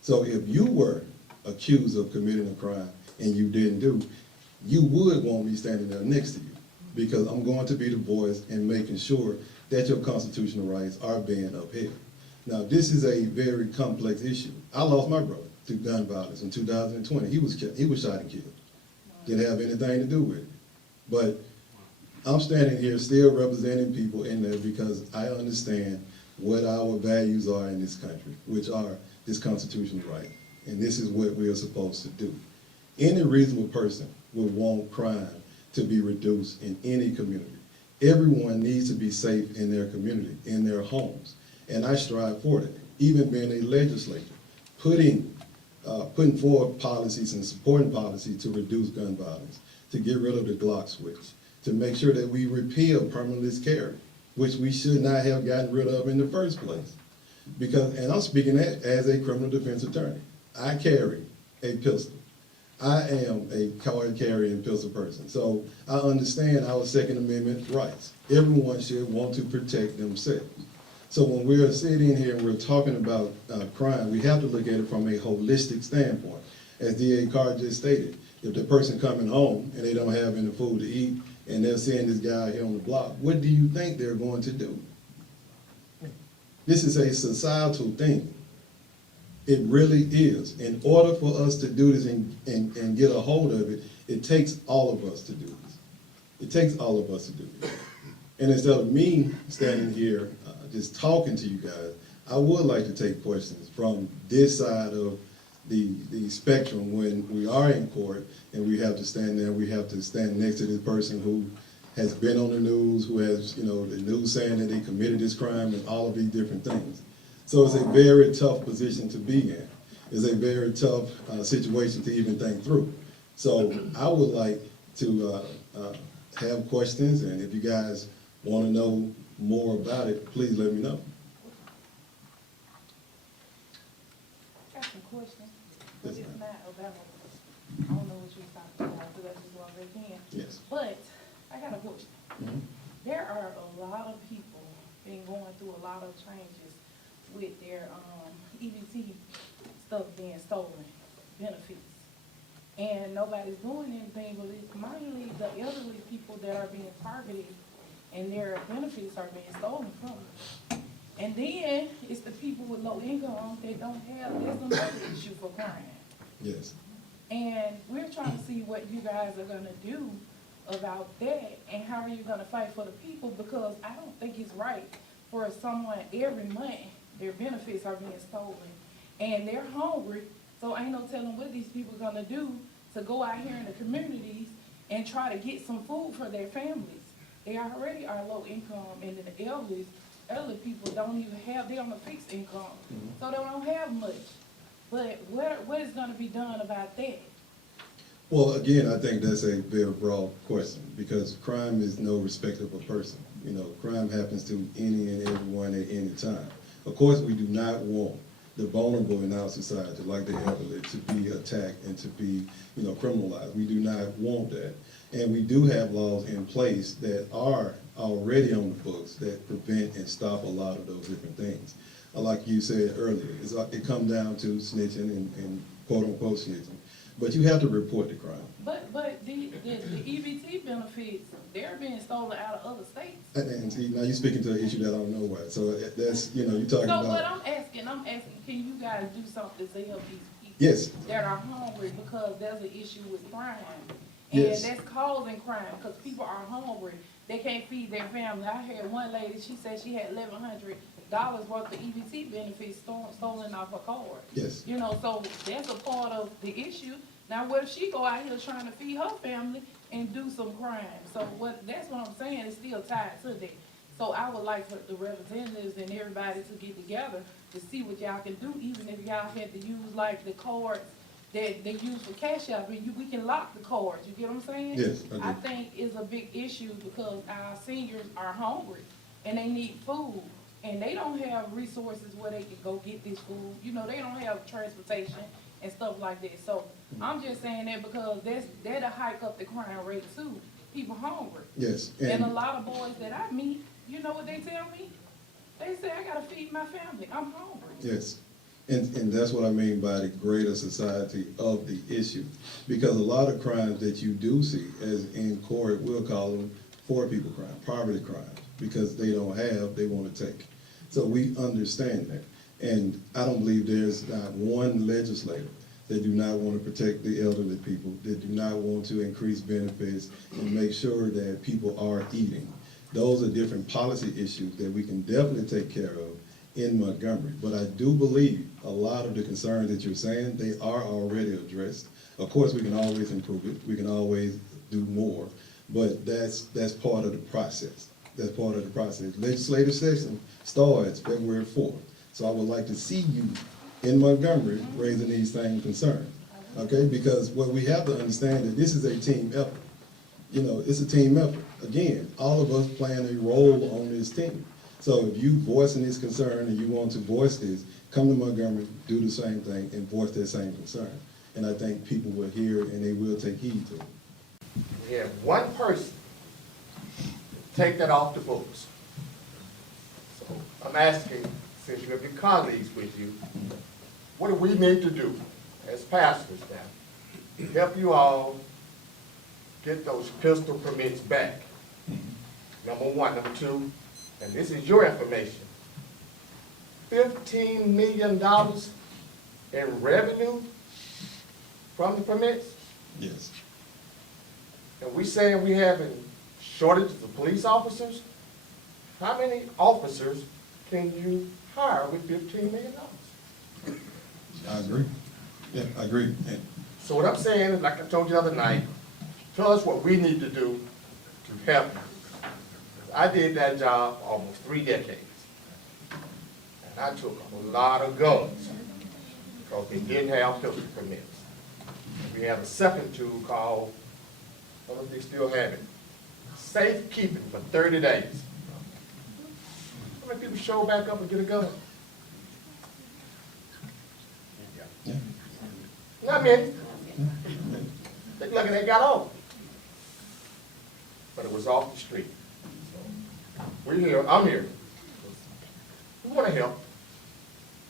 So if you were accused of committing a crime and you didn't do, you would want me standing there next to you, because I'm going to be the voice in making sure that your constitutional rights are being upheld. Now, this is a very complex issue. I lost my brother to gun violence in 2020. He was shot and killed. Didn't have anything to do with it. But I'm standing here still representing people in there because I understand what our values are in this country, which are this constitutional right. And this is what we are supposed to do. Any reasonable person will want crime to be reduced in any community. Everyone needs to be safe in their community, in their homes. And I strive for that. Even being a legislator, putting forward policies and supporting policy to reduce gun violence, to get rid of the Glock switch, to make sure that we repeal permitless carry, which we should not have gotten rid of in the first place. Because, and I'm speaking as a criminal defense attorney, I carry a pistol. I am a card carrying pistol person. So I understand our Second Amendment rights. Everyone should want to protect themselves. So when we're sitting here and we're talking about crime, we have to look at it from a holistic standpoint. As DA Carr just stated, if the person coming home and they don't have any food to eat and they're seeing this guy here on the block, what do you think they're going to do? This is a societal thing. It really is. In order for us to do this and get a hold of it, it takes all of us to do this. It takes all of us to do this. And instead of me standing here just talking to you guys, I would like to take questions from this side of the spectrum when we are in court and we have to stand there, we have to stand next to this person who has been on the news, who has, the news saying that they committed this crime and all of these different things. So it's a very tough position to be in. It's a very tough situation to even think through. So I would like to have questions, and if you guys want to know more about it, please let me know. Got some questions, but it's not about, I don't know what you're talking about, so that's as long as I can. Yes. But I got a question. Mhm. There are a lot of people been going through a lot of changes with their EBT stuff being stolen, benefits. And nobody's doing anything, but it's mainly the elderly people that are being targeted and their benefits are being stolen from them. And then it's the people with low income that don't have, that's another issue for crime. Yes. And we're trying to see what you guys are gonna do about that and how are you gonna fight for the people, because I don't think it's right for someone every month, their benefits are being stolen and they're hungry, so ain't no telling what these people gonna do to go out here in the communities and try to get some food for their families. They already are low income, and the elderly people don't even have, they're on a fixed income, so they don't have much. But what is gonna be done about that? Well, again, I think that's a very broad question, because crime is no respect of a person. You know, crime happens to any and everyone at any time. Of course, we do not want the vulnerable in our society, like the elderly, to be attacked and to be, you know, criminalized. We do not want that. And we do have laws in place that are already on the books that prevent and stop a lot of those different things. Like you said earlier, it comes down to snitching and quote unquote snitching. But you have to report the crime. But the EBT benefits, they're being stolen out of other states. And see, now you're speaking to an issue that I don't know about. So that's, you know, you're talking about. So what I'm asking, can you guys do something to help these people? Yes. That are hungry, because there's an issue with crime. Yes. And that's causing crime, because people are hungry. They can't feed their family. I heard one lady, she said she had $1,100 worth of EBT benefits stolen off her card. Yes. You know, so that's a part of the issue. Now, what if she go out here trying to feed her family and do some crime? So that's what I'm saying, it's still tied to that. So I would like for the representatives and everybody to get together to see what y'all can do, even if y'all had to use like the cards that they use for cash out, we can lock the cards, you get what I'm saying? Yes, I do. I think it's a big issue because our seniors are hungry and they need food. And they don't have resources where they can go get this food. You know, they don't have transportation and stuff like that. So I'm just saying that because that'll hike up the crime rate too. People hungry. Yes. And a lot of boys that I meet, you know what they tell me? They say, I gotta feed my family, I'm hungry. Yes. And that's what I mean by the greater society of the issue. Because a lot of crimes that you do see, as in court, we'll call them poor people crime, poverty crimes, because they don't have, they want to take. So we understand that. And I don't believe there's not one legislator that do not want to protect the elderly people, that do not want to increase benefits and make sure that people are eating. Those are different policy issues that we can definitely take care of in Montgomery. But I do believe a lot of the concerns that you're saying, they are already addressed. Of course, we can always improve it. We can always do more. But that's part of the process. That's part of the process. Legislative session starts February 4th. So I would like to see you in Montgomery raising these same concerns. Okay? Because what we have to understand is this is a team effort. You know, it's a team effort. Again, all of us playing a role on this team. So if you voicing this concern and you want to voice this, come to Montgomery, do the same thing, and voice that same concern. And I think people will hear it and they will take heed to it. We have one person take that off the books. So I'm asking, since you have your colleagues with you, what do we need to do as pastors now to help you all get those pistol permits back? Number one. Number two, and this is your information, $15 million in revenue from the permits? Yes. And we saying we having shortages of police officers? How many officers can you hire with $15 million? I agree. Yeah, I agree. And So what I'm saying is, like I told you the other night, tell us what we need to do to help you. I did that job for almost 3 decades. And I took a lot of guns because we didn't have pistol permits. We have a second tool called, I don't know if they still have it, safekeeping for 30 days. How many people show back up and get a gun? yeah. Not many. They lucky they got off. But it was off the street. We're here, I'm here. We want to help.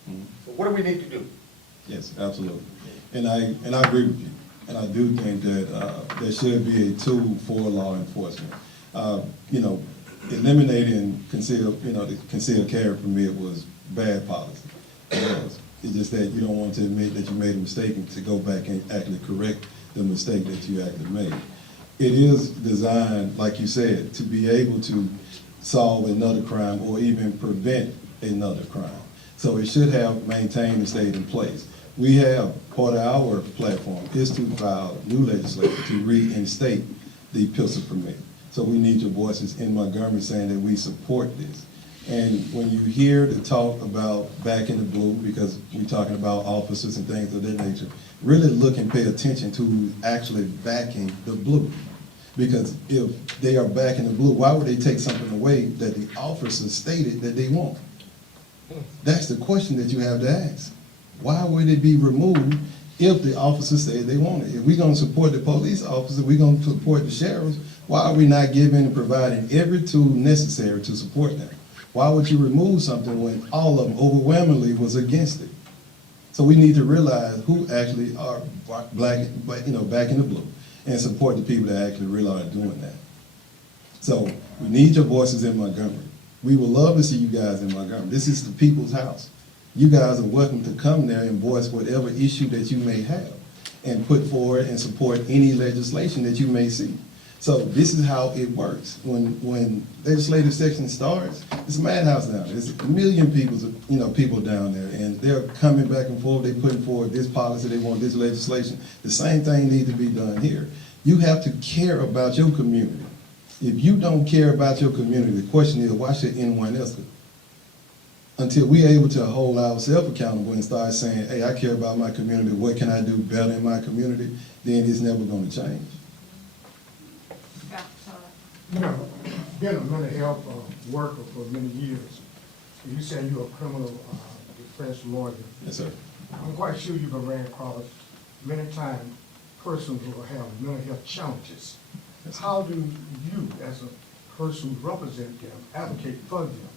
So what do we need to do? Yes, absolutely. And I agree with you. And I do think that there should be a tool for law enforcement. You know, eliminating the concealed carry permit was bad policy. It was. It's just that you don't want to admit that you made a mistake and to go back and actually correct the mistake that you actually made. It is designed, like you said, to be able to solve another crime or even prevent another crime. So it should have maintained and stayed in place. We have, part of our platform is to file new legislation to reinstate the pistol permit. So we need your voices in Montgomery saying that we support this. And when you hear the talk about back in the blue, because we're talking about officers and things of that nature, really look and pay attention to who's actually backing the blue. Because if they are backing the blue, why would they take something away that the officers stated that they want? That's the question that you have to ask. Why would it be removed if the officers said they want it? If we're gonna support the police officers, we're gonna support the sheriffs, why are we not giving and providing every tool necessary to support them? Why would you remove something when all of them overwhelmingly was against it? So we need to realize who actually are black, back in the blue, and support the people that actually really are doing that. So we need your voices in Montgomery. We would love to see you guys in Montgomery. This is the people's house. You guys are welcome to come there and voice whatever issue that you may have and put forward and support any legislation that you may see. So this is how it works. When legislative session starts, it's a madhouse down there. There's a million people down there, and they're coming back and forth. They're putting forward this policy, they want this legislation. The same thing needs to be done here. You have to care about your community. If you don't care about your community, the question is, why should anyone else? Until we're able to hold ourselves accountable and start saying, hey, I care about my community, what can I do better in my community, then it's never going to change. You know, been a mental health worker for many years. You say you're a criminal defense lawyer. Yes, sir. I'm quite sure you've been ran across many times persons who have mental health challenges. Yes, sir. How do you, as a person who represents them, advocate for them?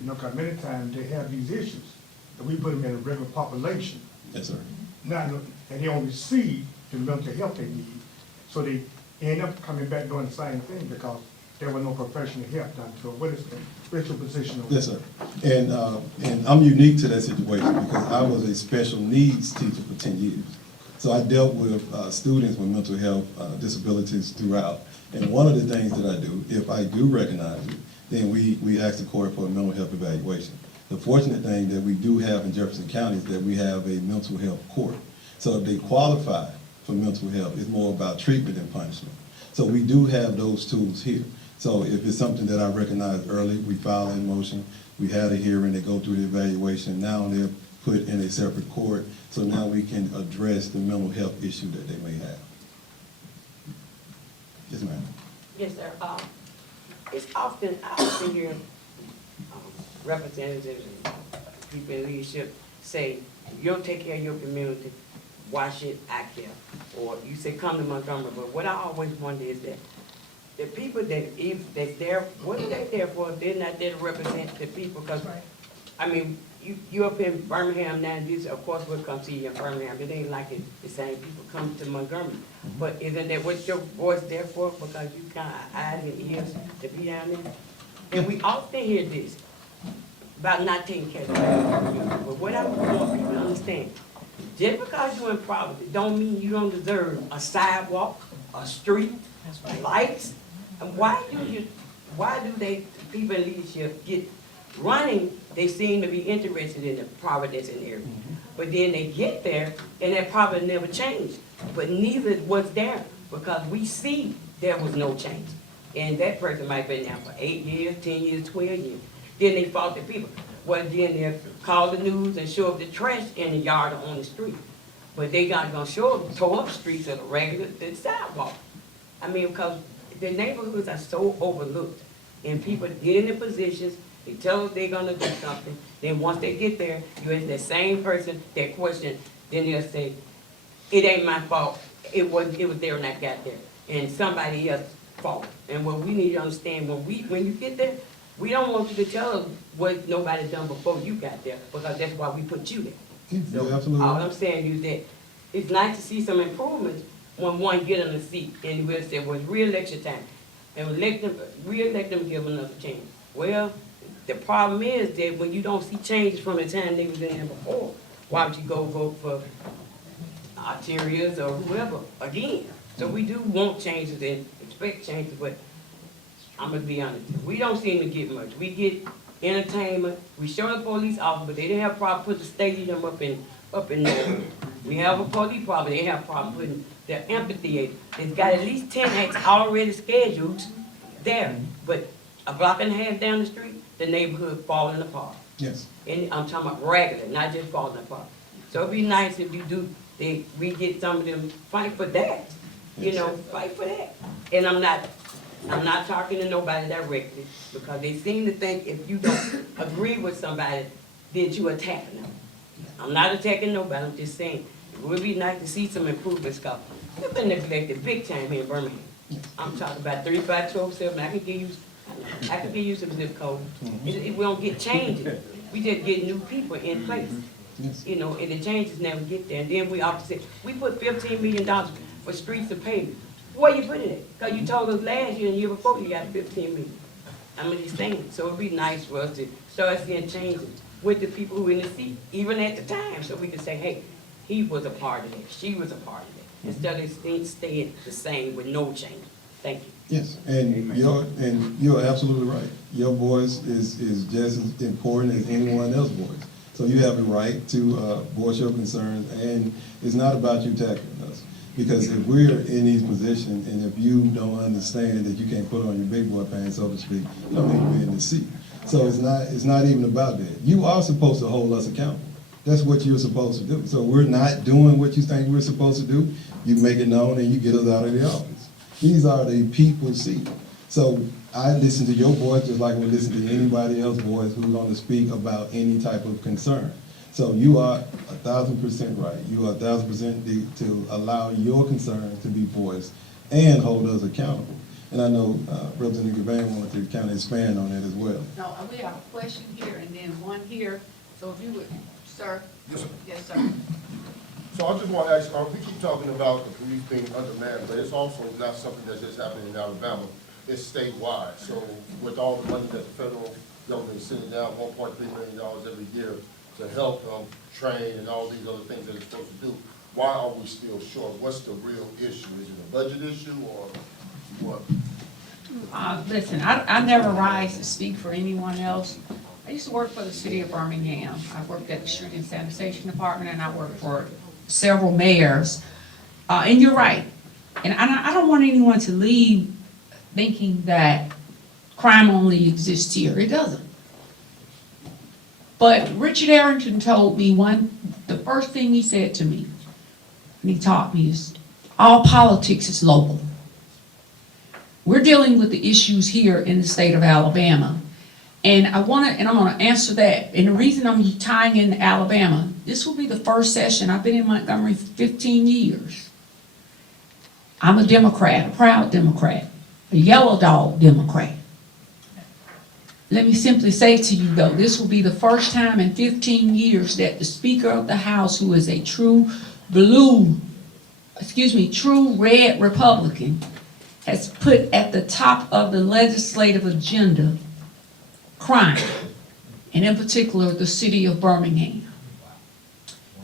You know, because many times they have these issues, and we put them in a regular population. Yes, sir. Now, and they don't receive the mental health they need, so they end up coming back doing the same thing because there was no professional help done to it. What is the special position of Yes, sir. And I'm unique to that situation because I was a special needs teacher for 10 years. So I dealt with students with mental health disabilities throughout. And one of the things that I do, if I do recognize it, then we ask the court for a mental health evaluation. The fortunate thing that we do have in Jefferson County is that we have a mental health court. So if they qualify for mental health, it's more about treatment than punishment. So we do have those tools here. So if it's something that I recognized early, we file a motion, we had a hearing, they go through the evaluation, now they're put in a separate court, so now we can address the mental health issue that they may have. Yes, ma'am. Yes, sir. It's often, I often hear representatives and people in leadership say, you don't take care of your community, why should I care? Or you say, come to Montgomery, but what I always wonder is that the people that's there, what are they there for if they're not there to represent the people? Because, I mean, you up in Birmingham now, this, of course, we'll come see you in Birmingham. It ain't like the same people come to Montgomery. But isn't that what your voice there for? Because you kind of eyes and ears to be down there. And we often hear this about not taking care of the community. But what I want people to understand, just because you're in poverty, don't mean you don't deserve a sidewalk, a street, lights. And why do they, people in leadership, get running, they seem to be interested in the poverty that's in the area. But then they get there, and that poverty never changed. But neither was there, because we see there was no change. And that person might have been there for 8 years, 10 years, 12 years. Then they fought the people. Well, then they call the news and show up the trash in the yard or on the street. But they not gonna show up, tore up streets of the regular the sidewalk. I mean, because the neighborhoods are so overlooked, and people get in the positions, they tell us they're gonna do something, then once they get there, you ask that same person that question, then they'll say, it ain't my fault, it was there when I got there, and somebody else's fault. And what we need to understand, when you get there, we don't want you to tell us what nobody done before you got there, because that's why we put you there. Yeah, absolutely. All I'm saying is that it's nice to see some improvements when one get on the seat and we'll say, well, it's re-election time. And re-elect them, give them another chance. Well, the problem is that when you don't see changes from the time they was in there before, why would you go vote for Arterias or whoever again? So we do want changes and expect changes, but I'm gonna be honest, we don't seem to get much. We get entertainment, we show the police officer, but they didn't have a problem putting the stadium up in up in there. We have a police problem, they have problem putting their amphitheater. They've got at least 10 acts already scheduled there, but a block and a half down the street, the neighborhood falling apart. Yes. And I'm talking about regular, not just falling apart. So it'd be nice if you do, we get some of them, fight for that, you know, fight for that. And I'm not talking to nobody directly, because they seem to think if you don't agree with somebody, then you attacking them. I'm not attacking nobody, I'm just saying, it would be nice to see some improvements, because we've been neglected big time here in Birmingham. I'm talking about 351207, I can give you some zip code. We don't get changes, we just get new people in place. Yes. You know, and the changes never get there. And then we often say, we put $15 million for streets and pavement. Where you putting it? Because you told us last year and the year before you got 15 million. I'm just saying, so it'd be nice for us to start seeing changes with the people who in the seat, even at the time, so we can say, hey, he was a part of it, she was a part of it, instead of things staying the same with no change. Thank you. Yes, and you're absolutely right. Your voice is just as important as anyone else's voice. So you have a right to voice your concerns, and it's not about you tackling us. Because if we're in these positions, and if you don't understand that you can't put on your big boy pants, so to speak, you don't need to be in the seat. So it's not even about that. You are supposed to hold us accountable. That's what you're supposed to do. So we're not doing what you think we're supposed to do. You make it known and you get us out of the office. These are the people's seat. So I listen to your voice just like I would listen to anybody else's voice who's going to speak about any type of concern. So you are 1,000% right. You are 1,000% to allow your concerns to be voiced and hold us accountable. And I know Representative Gavan wanted to kind of expand on that as well. No, we have a question here and then one here, so if you would, sir. Yes, sir. Yes, sir. So I just want to ask, we keep talking about the police being undermanned, but it's also not something that's just happening in Alabama. It's statewide. So with all the money that the federal government is sending down, $1.3 million every year to help them train and all these other things that it's supposed to do, why are we still short? What's the real issue? Is it a budget issue or what? Listen, I never rise to speak for anyone else. I used to work for the city of Birmingham. I worked at the Street and Sanitation Department, and I worked for several mayors. And you're right. And I don't want anyone to leave thinking that crime only exists here. It doesn't. But Richard Arrington told me the first thing he said to me, and he taught me, is all politics is local. We're dealing with the issues here in the state of Alabama. And I'm gonna answer that. And the reason I'm tying in Alabama, this will be the first session. I've been in Montgomery for 15 years. I'm a Democrat, a proud Democrat, a yellow dog Democrat. Let me simply say to you though, this will be the first time in 15 years that the Speaker of the House, who is a true red Republican, has put at the top of the legislative agenda crime, and in particular the city of Birmingham.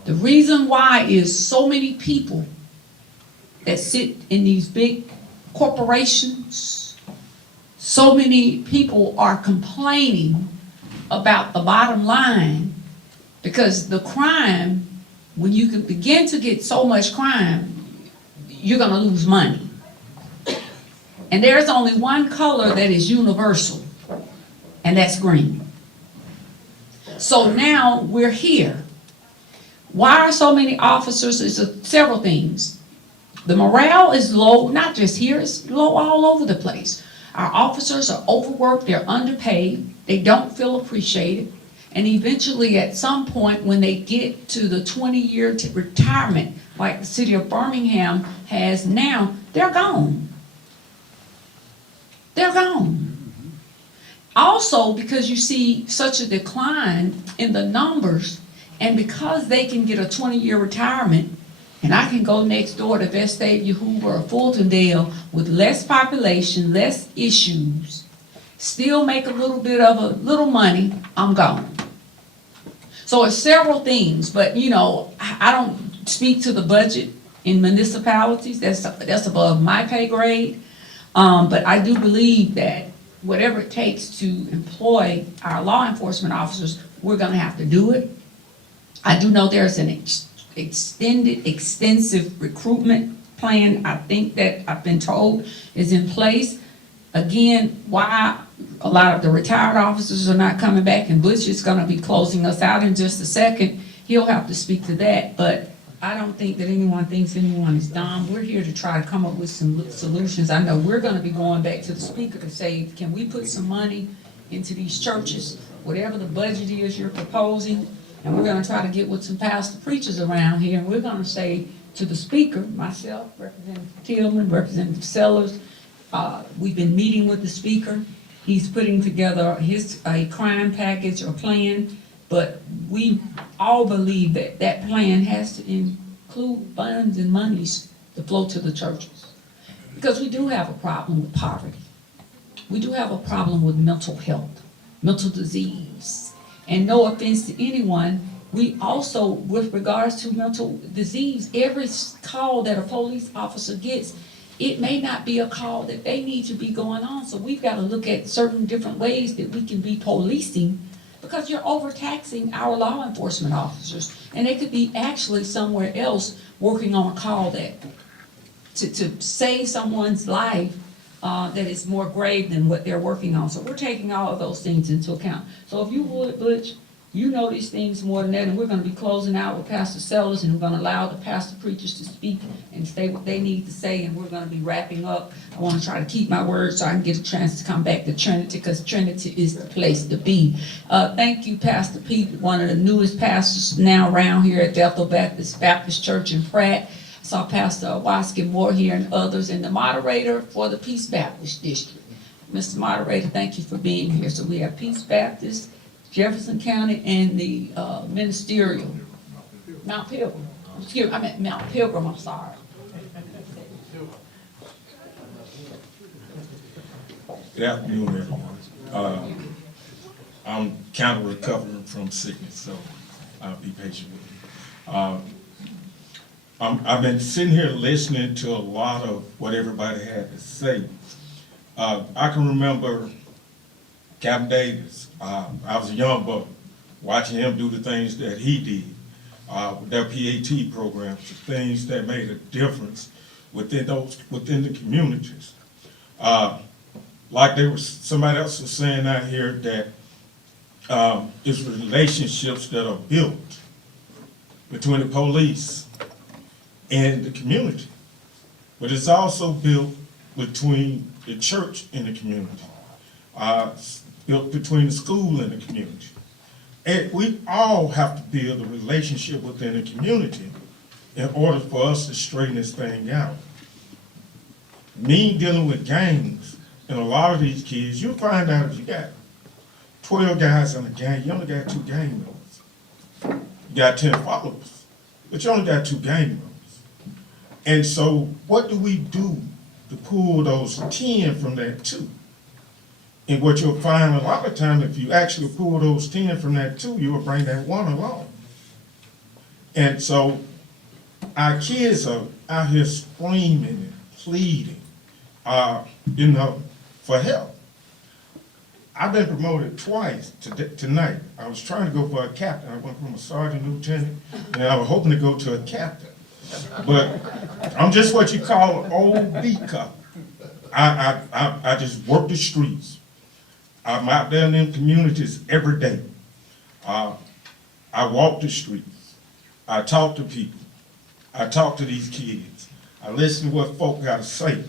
The reason why is so many people that sit in these big corporations, so many people are complaining about the bottom line, because the crime, when you can begin to get so much crime, you're gonna lose money. And there's only one color that is universal, and that's green. So now we're here. Why are so many officers? It's several things. The morale is low, not just here, it's low all over the place. Our officers are overworked, they're underpaid, they don't feel appreciated, and eventually at some point when they get to the 20-year retirement, like the city of Birmingham has now, they're gone. They're gone. Also, because you see such a decline in the numbers, and because they can get a 20-year retirement, and I can go next door to Vestavia, Hoover, or Fultondale with less population, less issues, still make a little bit of a little money, I'm gone. So it's several things, but you know, I don't speak to the budget in municipalities. That's above my pay grade. But I do believe that whatever it takes to employ our law enforcement officers, we're gonna have to do it. I do know there's an extensive recruitment plan, I think that I've been told is in place. Again, why a lot of the retired officers are not coming back, and Butch is gonna be closing us out in just a second. He'll have to speak to that, but I don't think that anyone thinks anyone is dumb. We're here to try to come up with some solutions. I know we're gonna be going back to the speaker to say, can we put some money into these churches? Whatever the budget is you're proposing, and we're gonna try to get with some pastor preachers around here, and we're gonna say to the speaker, myself, Representative Tillman, Representative Sellers, we've been meeting with the speaker. He's putting together a crime package or plan, but we all believe that that plan has to include funds and monies to flow to the churches. Because we do have a problem with poverty. We do have a problem with mental health, mental disease. And no offense to anyone, we also, with regards to mental disease, every call that a police officer gets, it may not be a call that they need to be going on. So we've got to look at certain different ways that we can be policing, because you're overtaxing our law enforcement officers. And they could be actually somewhere else working on a call that, to save someone's life, that is more grave than what they're working on. So we're taking all of those things into account. So if you would, Butch, you know these things more than that, and we're gonna be closing out with Pastor Sellers, and we're gonna allow the pastor preachers to speak and say what they need to say, and we're gonna be wrapping up. I wanna try to keep my word so I can get a chance to come back to Trinity, because Trinity is the place to be. Thank you, Pastor Pete, one of the newest pastors now around here at Bethel Baptist Church in Pratt. I saw Pastor Waskey Moore here and others, and the moderator for the Peace Baptist District. Mr. Moderator, thank you for being here. So we have Peace Baptist, Jefferson County, and the ministerial, Mount Pilgrim. Excuse me, I meant Mount Pilgrim, I'm sorry. Good afternoon, everyone. I'm kind of recovering from sickness, so be patient with me. I've been sitting here listening to a lot of what everybody had to say. I can remember Captain Davis. I was a young buck watching him do the things that he did with their PAT programs, the things that made a difference within the communities. Like somebody else was saying out here, that it's relationships that are built between the police and the community, but it's also built between the church and the community. Built between the school and the community. And we all have to build a relationship within the community in order for us to straighten this thing out. Me dealing with gangs, and a lot of these kids, you'll find out if you got 12 guys in a gang, you only got 2 gang members. You got 10 followers, but you only got 2 gang members. And so what do we do to pull those 10 from that 2? And what you'll find a lot of times, if you actually pull those 10 from that 2, you will bring that 1 along. And so our kids are out here screaming and pleading, for help. I've been promoted twice tonight. I was trying to go for a captain. I went from a sergeant lieutenant, and I was hoping to go to a captain. But I'm just what you call an old beat cop. I just work the streets. I'm out there in them communities every day. I walk the streets. I talk to people. I talk to these kids. I listen to what folk got to say.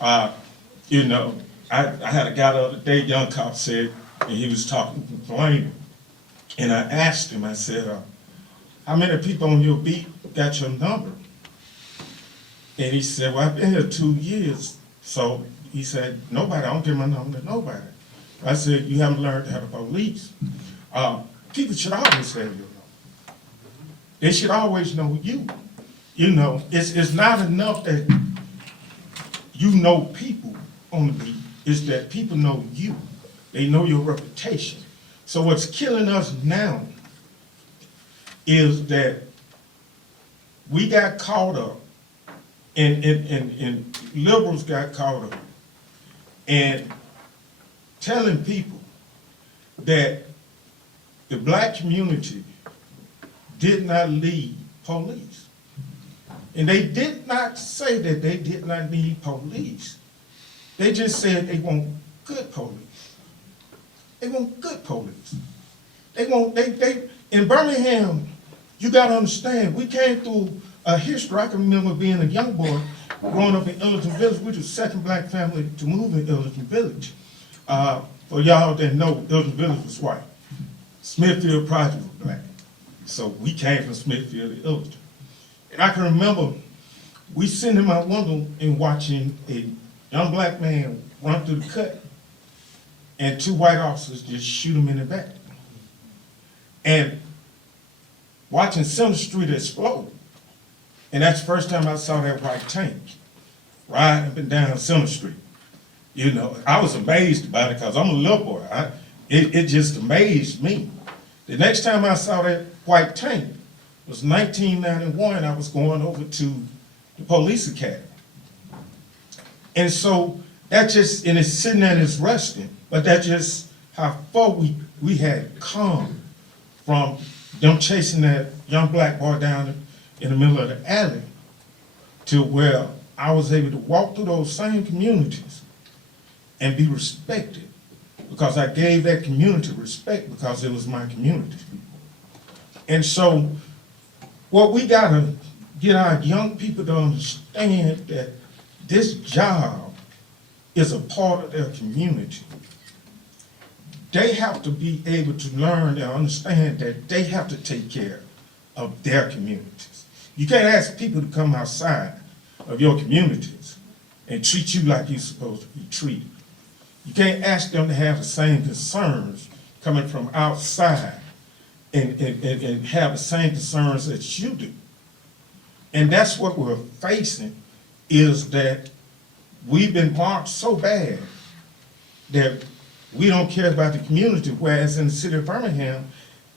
I had a guy the other day, young cop said, and he was talking, complaining. And I asked him, I said, how many people on your beat got your number? And he said, well, I've been here 2 years. So he said, nobody, I don't give my number to nobody. I said, you haven't learned how to police. People should always have your number. They should always know you. It's not enough that you know people on the beat. It's that people know you. They know your reputation. So what's killing us now is that we got caught up, and liberals got caught up in telling people that the black community did not need police. And they did not say that they did not need police. They just said they want good police. They want good police. In Birmingham, you gotta understand, we came through a history. I can remember being a young boy, growing up in Ellerton Village. We were the second black family to move in Ellerton Village. For y'all that know, Ellerton Village was white. Smithfield Project was black. So we came from Smithfield to Ellerton. And I can remember we sitting in my window and watching a young black man run through the cut and two white officers just shoot him in the back. And watching Center Street explode. And that's the first time I saw that white tank riding up and down Center Street. You know, I was amazed about it because I'm a little boy. It just amazed me. The next time I saw that white tank was 1991. I was going over to the police academy. And so that just, and it's sitting there and it's resting, but that's just how far we had come from them chasing that young black boy down in the middle of the alley to where I was able to walk through those same communities and be respected because I gave that community respect because it was my community. And so what we gotta get our young people to understand that this job is a part of their community. They have to be able to learn and understand that they have to take care of their communities. You can't ask people to come outside of your communities and treat you like you're supposed to be treated. You can't ask them to have the same concerns coming from outside and have the same concerns that you do. And that's what we're facing, is that we've been marked so bad that we don't care about the community, whereas in the city of Birmingham,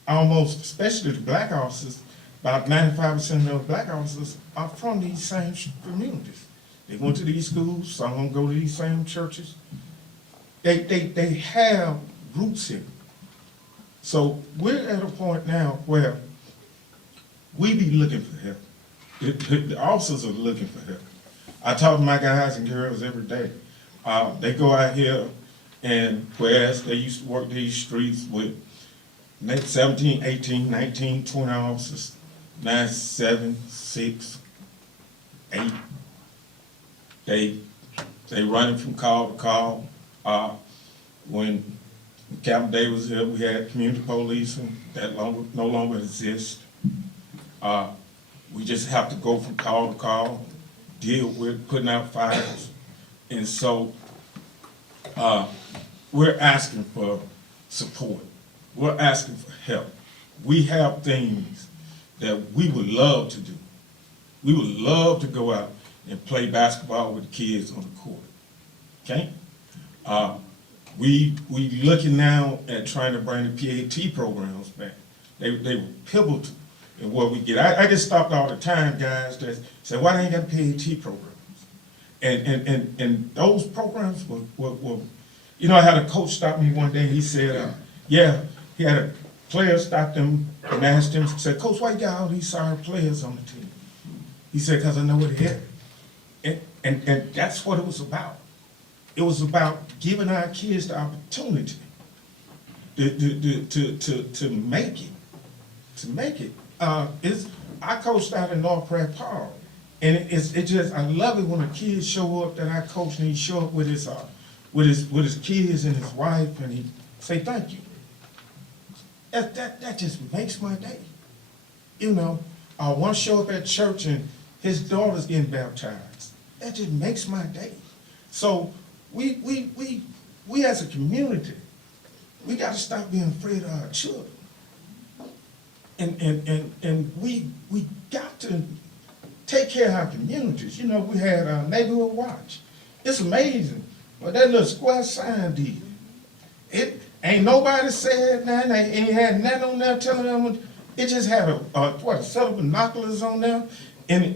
almost, especially the black officers, about 95% of the black officers are from these same communities. They went to these schools, some of them go to these same churches. They have roots here. So we're at a point now where we be looking for help. The officers are looking for help. I talk to my guys and girls every day. They go out here, and whereas they used to work these streets with 17, 18, 19, 20 officers, 9, 7, 6, 8, they running from call to call. When Captain Day was here, we had community policing that no longer exists. We just have to go from call to call, deal with putting out fires. And so we're asking for support. We're asking for help. We have things that we would love to do. We would love to go out and play basketball with the kids on the court, okay? We looking now at trying to bring the PAT programs back. They were pivotal in what we get. I get stopped all the time, guys, that say, why they ain't got PAT programs? And those programs were, you know, I had a coach stop me one day, he said, yeah, he had a player stop him and asked him, said, Coach, why you got all these sorry players on the team? He said, because I know what they're at. And that's what it was about. It was about giving our kids the opportunity to make it. To make it. I coached out in North Pratt Park, and it just, I love it when a kid show up that I coach and he show up with his kids and his wife, and he say thank you. That just makes my day. You know, one show up at church and his daughter's getting baptized. That just makes my day. So we as a community, we got to stop being afraid of our children. And we got to take care of our communities. You know, we had a neighborhood watch. It's amazing what that little square sign did. It ain't nobody said nothing, ain't had nothing on there telling them. It just had a set of binoculars on there. And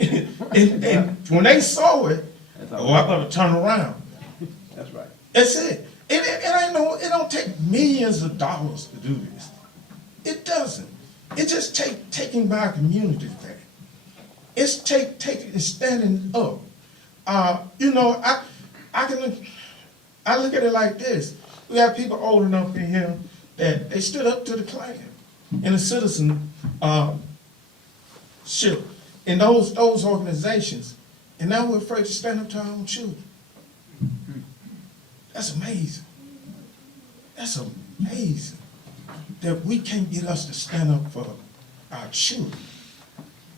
when they saw it, oh, I better turn around. That's right. That's it. It don't take millions of dollars to do this. It doesn't. It's just taking back community back. It's it's standing up. You know, I look at it like this. We have people old enough in here that they stood up to the Klan and the citizen ship in those organizations, and now we're afraid to stand up to our own children. That's amazing. That's amazing that we can't get us to stand up for our children.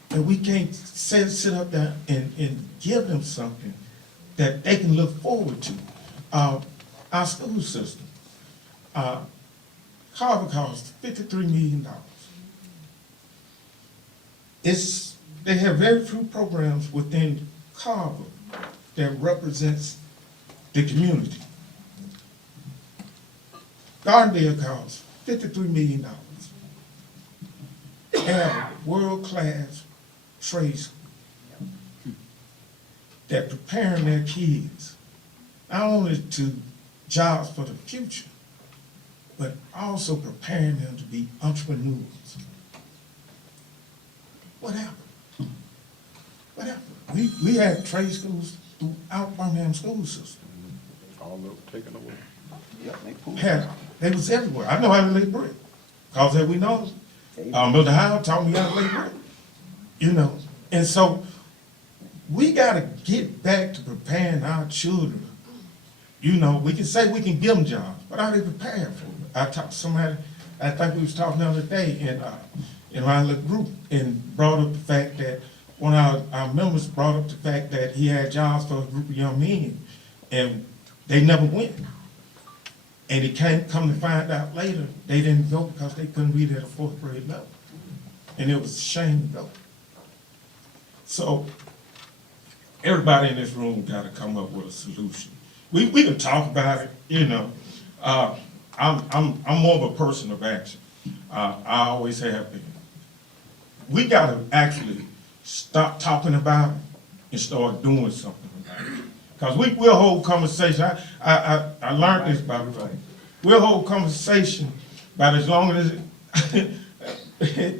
That we can't sit up there and give them something that they can look forward to. Our school system, Harvard costs $53 million. They have very few programs within Harvard that represents the community. Gardendale costs $53 million. They have a world-class trade school that preparing their kids not only to jobs for the future, but also preparing them to be entrepreneurs. What happened? What happened? We had trade schools throughout Birmingham school system. All of taken away. They was everywhere. I know how to lay brick, cause that we know. Mr. Howard taught me how to lay brick. You know, and so we gotta get back to preparing our children. You know, we can say we can give them jobs, but are they prepared for it? I talked to somebody, I think we was talking the other day in my little group, and brought up the fact that one of our members brought up the fact that he had jobs for a group of young men, and they never went. And he come to find out later, they didn't go because they couldn't read at a 4th grade level. And it was a shame to go. So, everybody in this room gotta come up with a solution. We can talk about it, you know. I'm more of a person of action. I always have been. We gotta actually stop talking about it and start doing something about it. Because we'll hold conversation. I learned this by the way. We'll hold conversation about as long as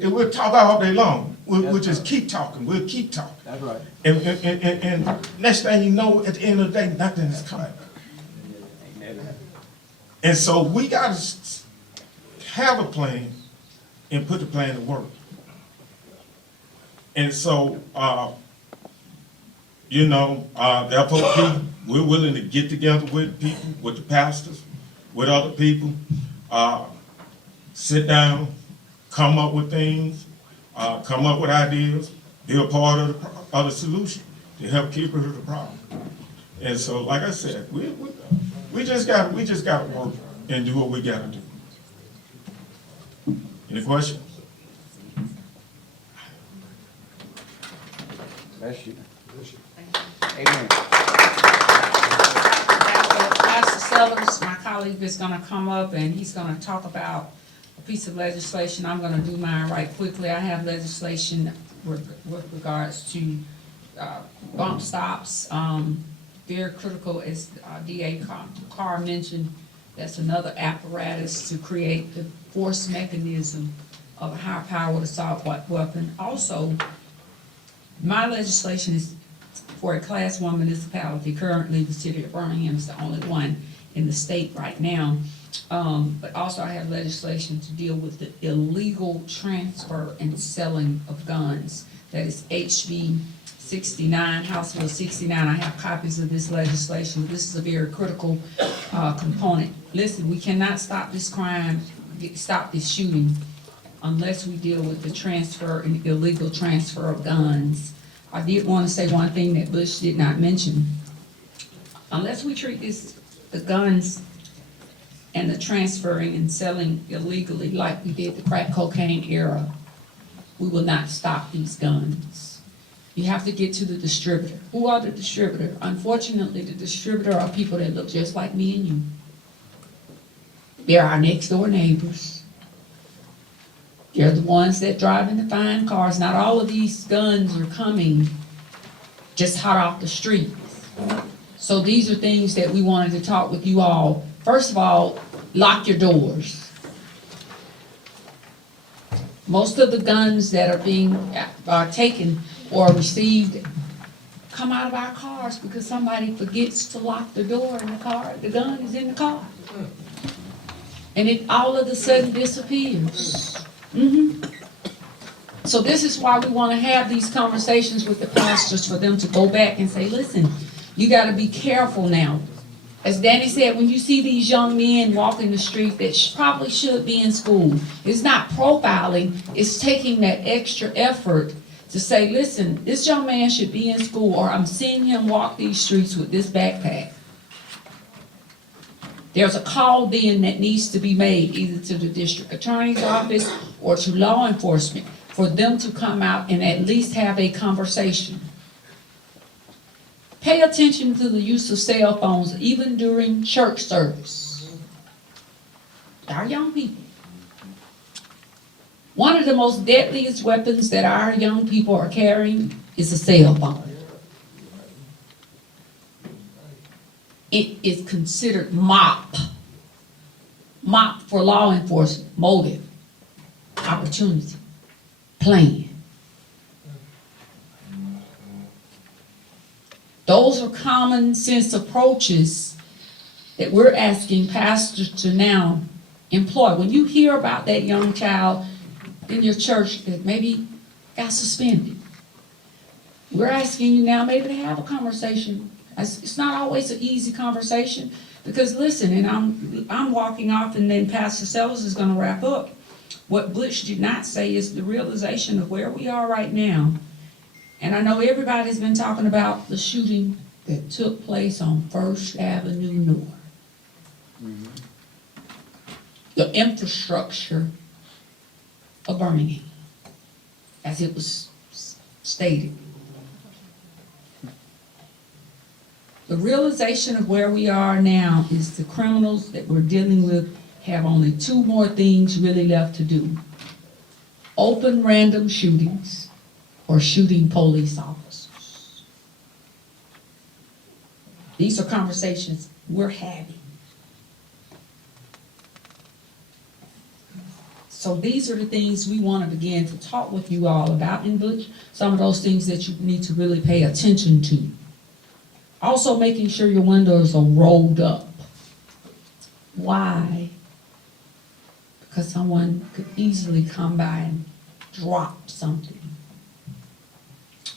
we'll talk all day long. We'll just keep talking. We'll keep talking. That's right. And next thing you know, at the end of the day, nothing is coming. And so we got to have a plan and put the plan to work. And so, you know, the FOP, we're willing to get together with people, with the pastors, with other people, sit down, come up with things, come up with ideas, be a part of the solution to help keep rid of the problem. And so, like I said, we just got to work and do what we got to do. Any questions? Bless you. Amen. Pastor Sellers, my colleague, is gonna come up and he's gonna talk about a piece of legislation. I'm gonna do mine right quickly. I have legislation with regards to bump stops. Very critical, as DA Carr mentioned, that's another apparatus to create the force mechanism of a high-powered assault weapon. Also, my legislation is for a Class 1 municipality. Currently, the city of Birmingham is the only one in the state right now. But also I have legislation to deal with the illegal transfer and selling of guns. That is HB 69, House Bill 69. I have copies of this legislation. This is a very critical component. Listen, we cannot stop this crime, stop this shooting, unless we deal with the transfer and illegal transfer of guns. I did want to say one thing that Bush did not mention. Unless we treat the guns and the transferring and selling illegally like we did the crack cocaine era, we will not stop these guns. You have to get to the distributor. Who are the distributor? Unfortunately, the distributor are people that look just like me and you. They're our next door neighbors. They're the ones that drive in the fine cars. Not all of these guns are coming just hot off the street. So these are things that we wanted to talk with you all. First of all, lock your doors. Most of the guns that are taken or received come out of our cars because somebody forgets to lock the door in the car, the gun is in the car. And it all of a sudden disappears. So this is why we want to have these conversations with the pastors, for them to go back and say, listen, you got to be careful now. As Danny said, when you see these young men walking the street that probably should be in school, it's not profiling, it's taking that extra effort to say, listen, this young man should be in school, or I'm seeing him walk these streets with this backpack. There's a call then that needs to be made, either to the district attorney's office or to law enforcement, for them to come out and at least have a conversation. Pay attention to the use of cell phones, even during church service. Our young people. One of the most deadliest weapons that our young people are carrying is a cell phone. It is considered MOP for law enforcement, motive, opportunity, plan. Those are common sense approaches that we're asking pastors to now employ. When you hear about that young child in your church that maybe got suspended, we're asking you now maybe to have a conversation. It's not always an easy conversation, because listen, and I'm walking off, and then Pastor Sellers is going to wrap up. What Butch did not say is the realization of where we are right now. And I know everybody's been talking about the shooting that took place on First Avenue North. The infrastructure of Birmingham, as it was stated. The realization of where we are now is the criminals that we're dealing with have only two more things really left to do. Open random shootings or shooting police officers. These are conversations we're having. So these are the things we want to begin to talk with you all about in Butch. Some of those things that you need to really pay attention to. Also making sure your windows are rolled up. Why? Because someone could easily come by and drop something.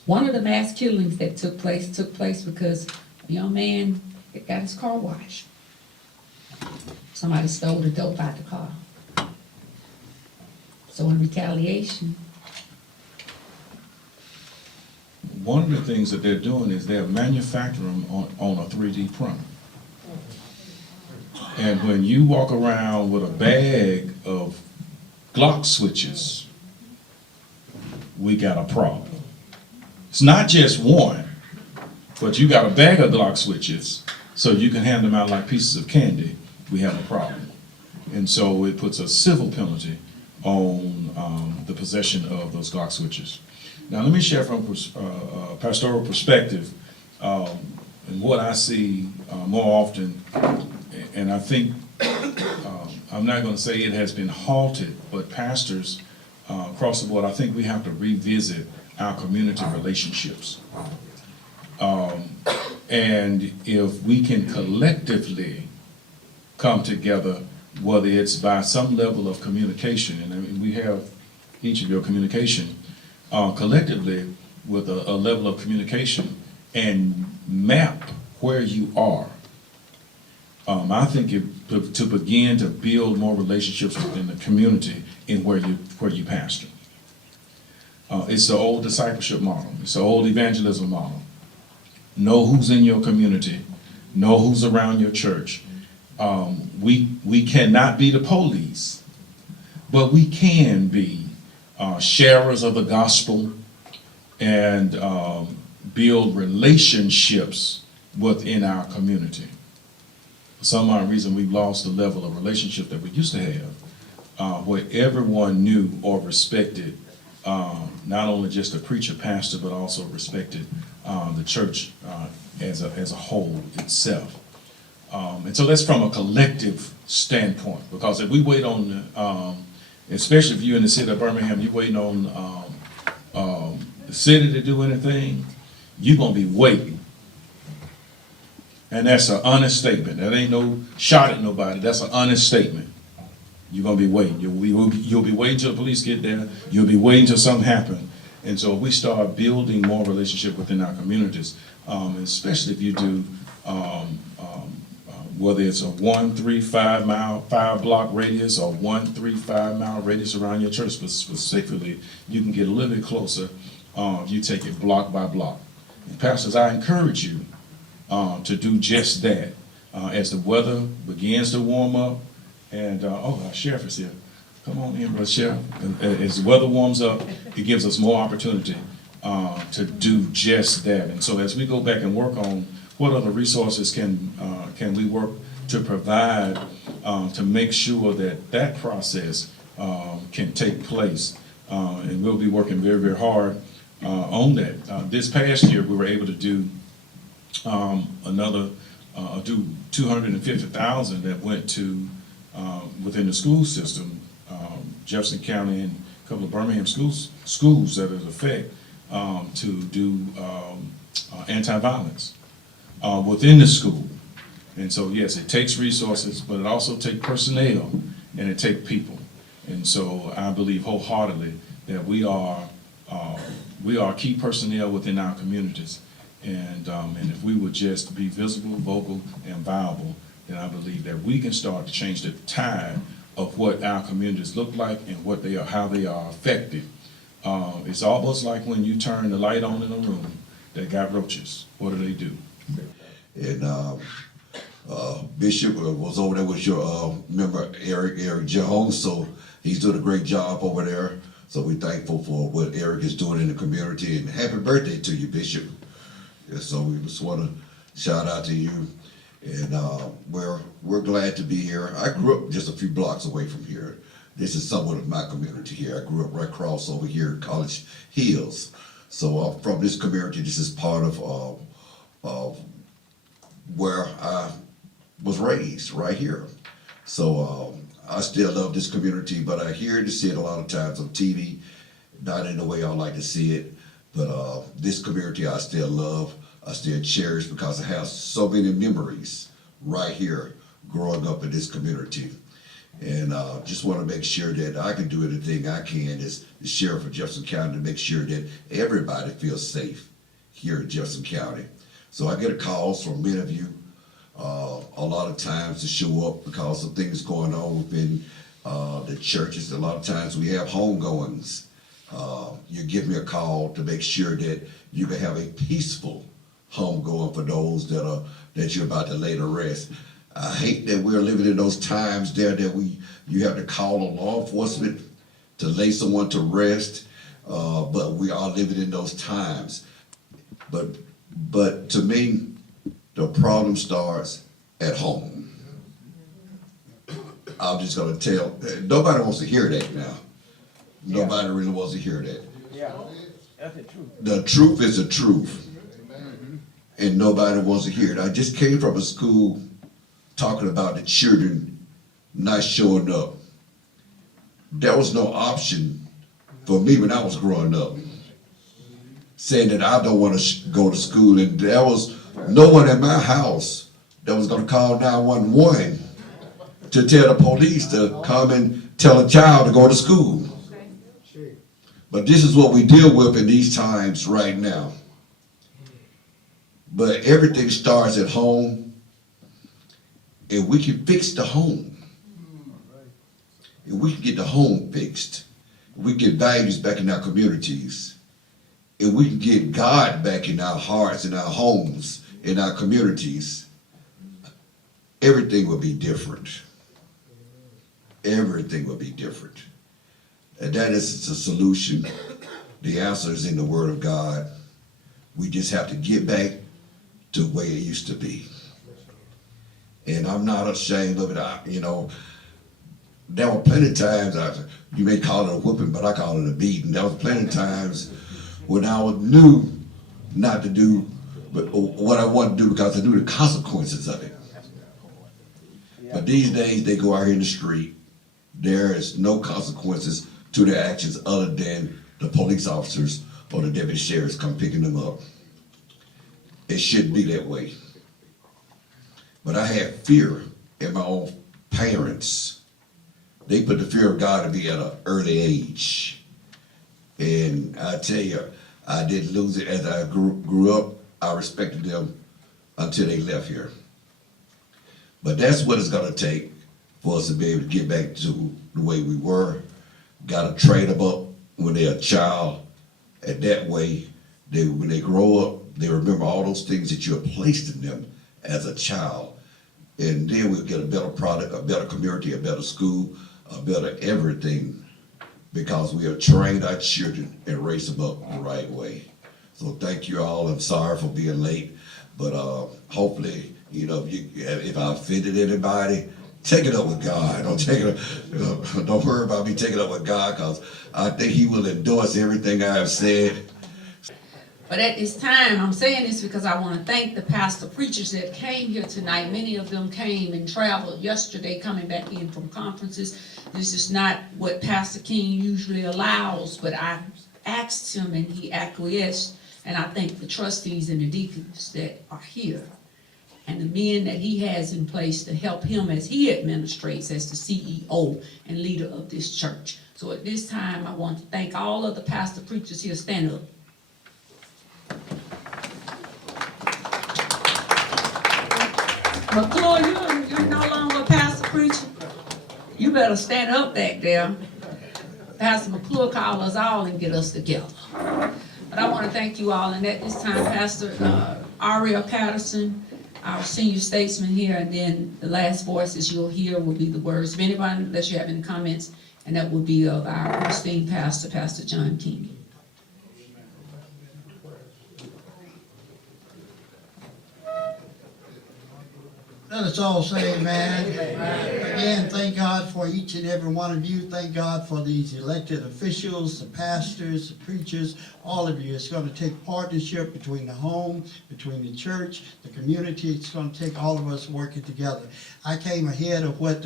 One of the mass killings that took place because a young man got his car washed. Somebody stole the dope out the car. So in retaliation. One of the things that they're doing is they're manufacturing on a 3D printer. And when you walk around with a bag of Glock switches, we got a problem. It's not just one, but you got a bag of Glock switches, so you can hand them out like pieces of candy. We have a problem. And so it puts a civil penalty on the possession of those Glock switches. Now let me share from a pastoral perspective and what I see more often, and I think, I'm not going to say it has been halted, but pastors across the board, I think we have to revisit our community relationships. And if we can collectively come together, whether it's by some level of communication, and I mean, we have each of your communication, collectively with a level of communication and map where you are. I think to begin to build more relationships within the community in where you pastor. It's the old discipleship model. It's the old evangelism model. Know who's in your community. Know who's around your church. We cannot be the police, but we can be sharers of the gospel and build relationships within our community. For some odd reason, we've lost the level of relationship that we used to have, where everyone knew or respected not only just the preacher, pastor, but also respected the church as a whole itself. And so that's from a collective standpoint, because if we wait on especially if you're in the city of Birmingham, you're waiting on the city to do anything, you're gonna be waiting. And that's an honest statement. That ain't no shot at nobody. That's an honest statement. You're gonna be waiting. You'll be waiting till the police get there. You'll be waiting till something happens. And so we start building more relationship within our communities, especially if you do, whether it's a 1, 3, 5 mile, 5 block radius, or 1, 3, 5 mile radius around your church specifically, you can get a little bit closer if you take it block by block. And pastors, I encourage you to do just that. As the weather begins to warm up, and our sheriff is here. Come on in, brother sheriff. As the weather warms up, it gives us more opportunity to do just that. And so as we go back and work on what other resources can we work to provide to make sure that that process can take place. And we'll be working very, very hard on that. This past year, we were able to do do $250,000 that went to within the school system, Jefferson County and a couple of Birmingham schools that is effect to do anti-violence within the school. And so yes, it takes resources, but it also takes personnel and it takes people. And so I believe wholeheartedly that we are key personnel within our communities. And if we would just be visible, vocal, and viable, then I believe that we can start to change the tide of what our communities look like and what they are, how they are affected. It's almost like when you turn the light on in a room that got roaches. What do? And Bishop was over there with your member Eric Jones, so he's doing a great job over there. So we're thankful for what Eric is doing in the community, and happy birthday to you, Bishop. Yeah, so we just want to shout out to you, and we're glad to be here. I grew up just a few blocks away from here. This is somewhat of my community here. I grew up right across over here at College Hills. So from this community, this is part of where I was raised, right here. So I still love this community, but I hear to see it a lot of times on TV, not in the way I like to see it. But this community I still love, I still cherish, because it has so many memories right here growing up in this community. And just want to make sure that I can do anything I can as the sheriff of Jefferson County to make sure that everybody feels safe here in Jefferson County. So I get calls from many of you a lot of times to show up because of things going on within the churches. A lot of times we have homegoings. You give me a call to make sure that you can have a peaceful homegoing for those that you're about to lay to rest. I hate that we're living in those times there that you have to call on law enforcement to lay someone to rest, but we are living in those times. But to me, the problem starts at home. I'm just gonna tell, nobody wants to hear that now. Nobody really wants to hear that. Yeah, that's the truth. The truth is the truth. And nobody wants to hear it. I just came from a school talking about the children not showing up. There was no option for me when I was growing up, saying that I don't want to go to school, and there was no one in my house that was going to call 911 to tell the police to come and tell a child to go to school. But this is what we deal with in these times right now. But everything starts at home, and we can fix the home. And we can get the home fixed. We can get values back in our communities. And we can get God back in our hearts, in our homes, in our communities. Everything will be different. Everything will be different. And that is the solution. The answer is in the Word of God. We just have to get back to the way it used to be. And I'm not ashamed of it. You know, there were plenty of times, you may call it a whooping, but I call it a beating. There was plenty of times when I knew not to do what I wanted to do because I knew the consequences of it. But these days, they go out here in the street, there is no consequences to their actions other than the police officers or the deputy sheriffs come picking them up. It shouldn't be that way. But I had fear in my own parents. They put the fear of God in me at an early age. And I tell you, I didn't lose it as I grew up. I respected them until they left here. But that's what it's gonna take for us to be able to get back to the way we were. Gotta train them up when they're a child. And that way, when they grow up, they remember all those things that you have placed in them as a child. And then we'll get a better product, a better community, a better school, a better everything, because we have trained our children and raised them up the right way. So thank you all. I'm sorry for being late, but hopefully, you know, if I offended anybody, take it up with God. Don't worry about me taking it up with God, because I think He will endorse everything I have said. But at this time, I'm saying this because I want to thank the pastor preachers that came here tonight. Many of them came and traveled yesterday coming back in from conferences. This is not what Pastor King usually allows, but I asked him and he acquiesced. And I thank the trustees and the deacons that are here and the men that he has in place to help him as he administrates as the CEO and leader of this church. So at this time, I want to thank all of the pastor preachers here. Stand up. McClure, you're no longer a pastor preacher. You better stand up back there. Pastor McClure call us all and get us together. But I want to thank you all, and at this time, Pastor Ariel Patterson, our senior statesman here, and then the last voices you'll hear will be the words of anybody, unless you have any comments, and that will be of our esteemed pastor, Pastor John King. Let us all say amen. Again, thank God for each and every one of you. Thank God for these elected officials, the pastors, the preachers, all of you. It's going to take partnership between the home, between the church, the community. It's going to take all of us working together. I came ahead of what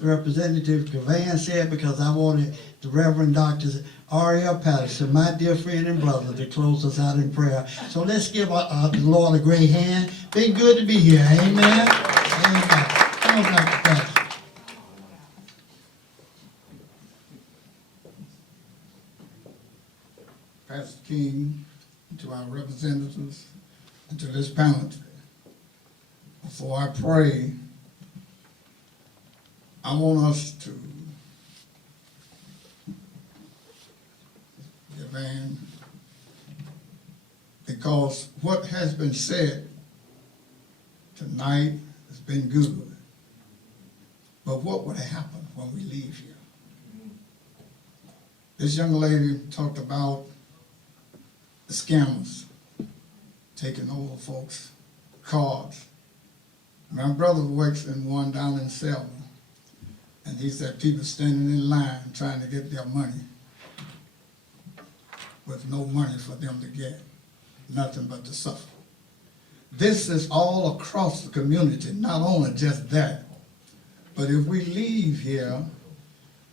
Representative Gavan said, because I wanted the Reverend Dr. Ariel Patterson, my dear friend and brother, to close us out in prayer. So let's give the Lord a great hand. Been good to be here. Amen. Amen. Come on, Dr. Patterson. Pastor King, to our representatives, and to this panel today. Before I pray, I want us to give in, because what has been said tonight has been good. But what would happen when we leave here? This young lady talked about the scammers taking over folks' cards. My brother works in one down in Selma. And he said people standing in line trying to get their money with no money for them to get, nothing but to suffer. This is all across the community, not only just that, but if we leave here,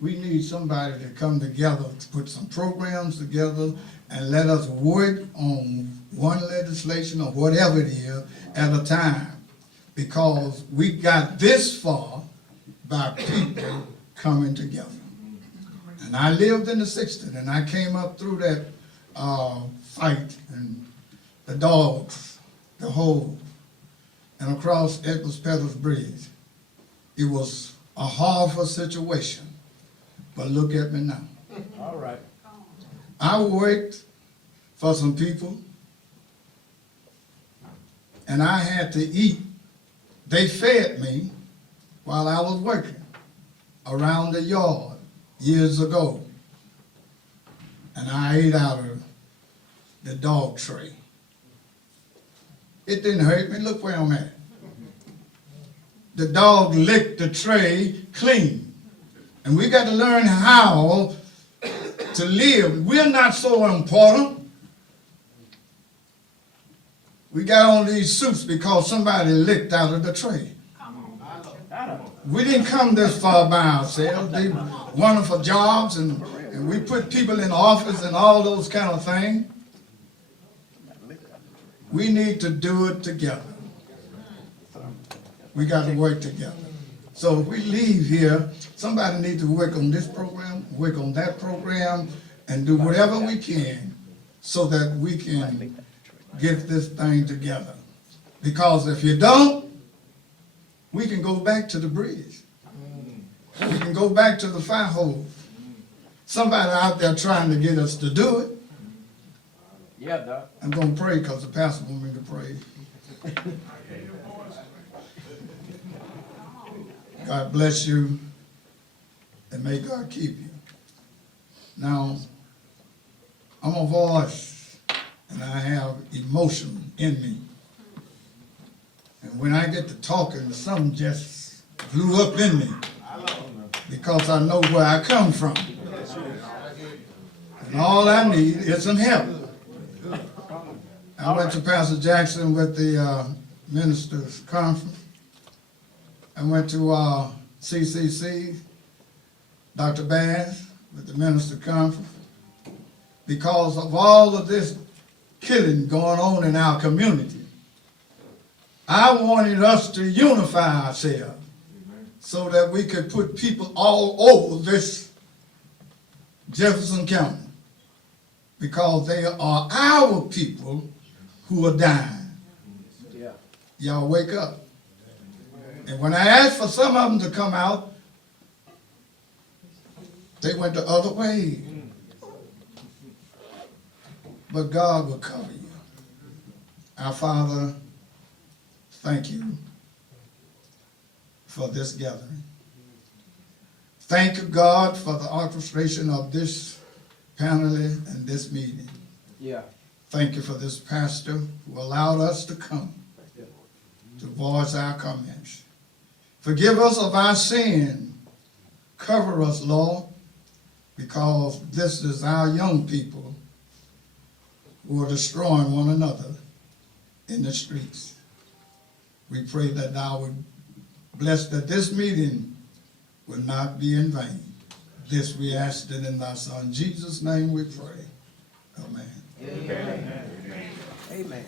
we need somebody to come together to put some programs together and let us work on one legislation or whatever it is at a time, because we got this far by people coming together. And I lived in the 60s, and I came up through that fight, and the dogs, the hole, and across Edwards Peters Bridge. It was a horrible situation, but look at me now. All right. I worked for some people, and I had to eat. They fed me while I was working around the yard years ago. And I ate out of the dog tray. It didn't hurt me. Look where I'm at. The dog licked the tray clean. And we got to learn how to live. We're not so important. We got on these suits because somebody licked out of the tray. we didn't come this far by ourselves. They wonderful jobs and we put people in office and all those kind of things. We need to do it together. We got to work together. So if we leave here, somebody needs to work on this program, work on that program, and do whatever we can so that we can get this thing together. Because if you don't, we can go back to the bridge. We can go back to the fire hose. Somebody out there trying to get us to do it. Yeah, Doc. I'm gonna pray because the pastor wants me to pray. God bless you and may God keep you. Now, I'm a voice and I have emotion in me. And when I get to talking, something just blew up in me because I know where I come from. And all I need is some help. I went to Pastor Jackson with the ministers' conference. I went to CCC, Dr. Bass with the minister conference. Because of all of this killing going on in our community, I wanted us to unify ourselves so that we could put people all over this Jefferson County because they are our people who are dying. Yeah. Y'all wake up. And when I asked for some of them to come out, they went the other way. But God will cover you. Our Father, thank you for this gathering. Thank you, God, for the orchestration of this panel and this meeting. Yeah. Thank you for this pastor who allowed us to come to voice our comments. Forgive us of our sin. Cover us, Lord, because this is our young people who are destroying one another in the streets. We pray that thou would bless that this meeting will not be in vain. This we ask it in thy Son Jesus' name we pray. Amen. Amen. Amen.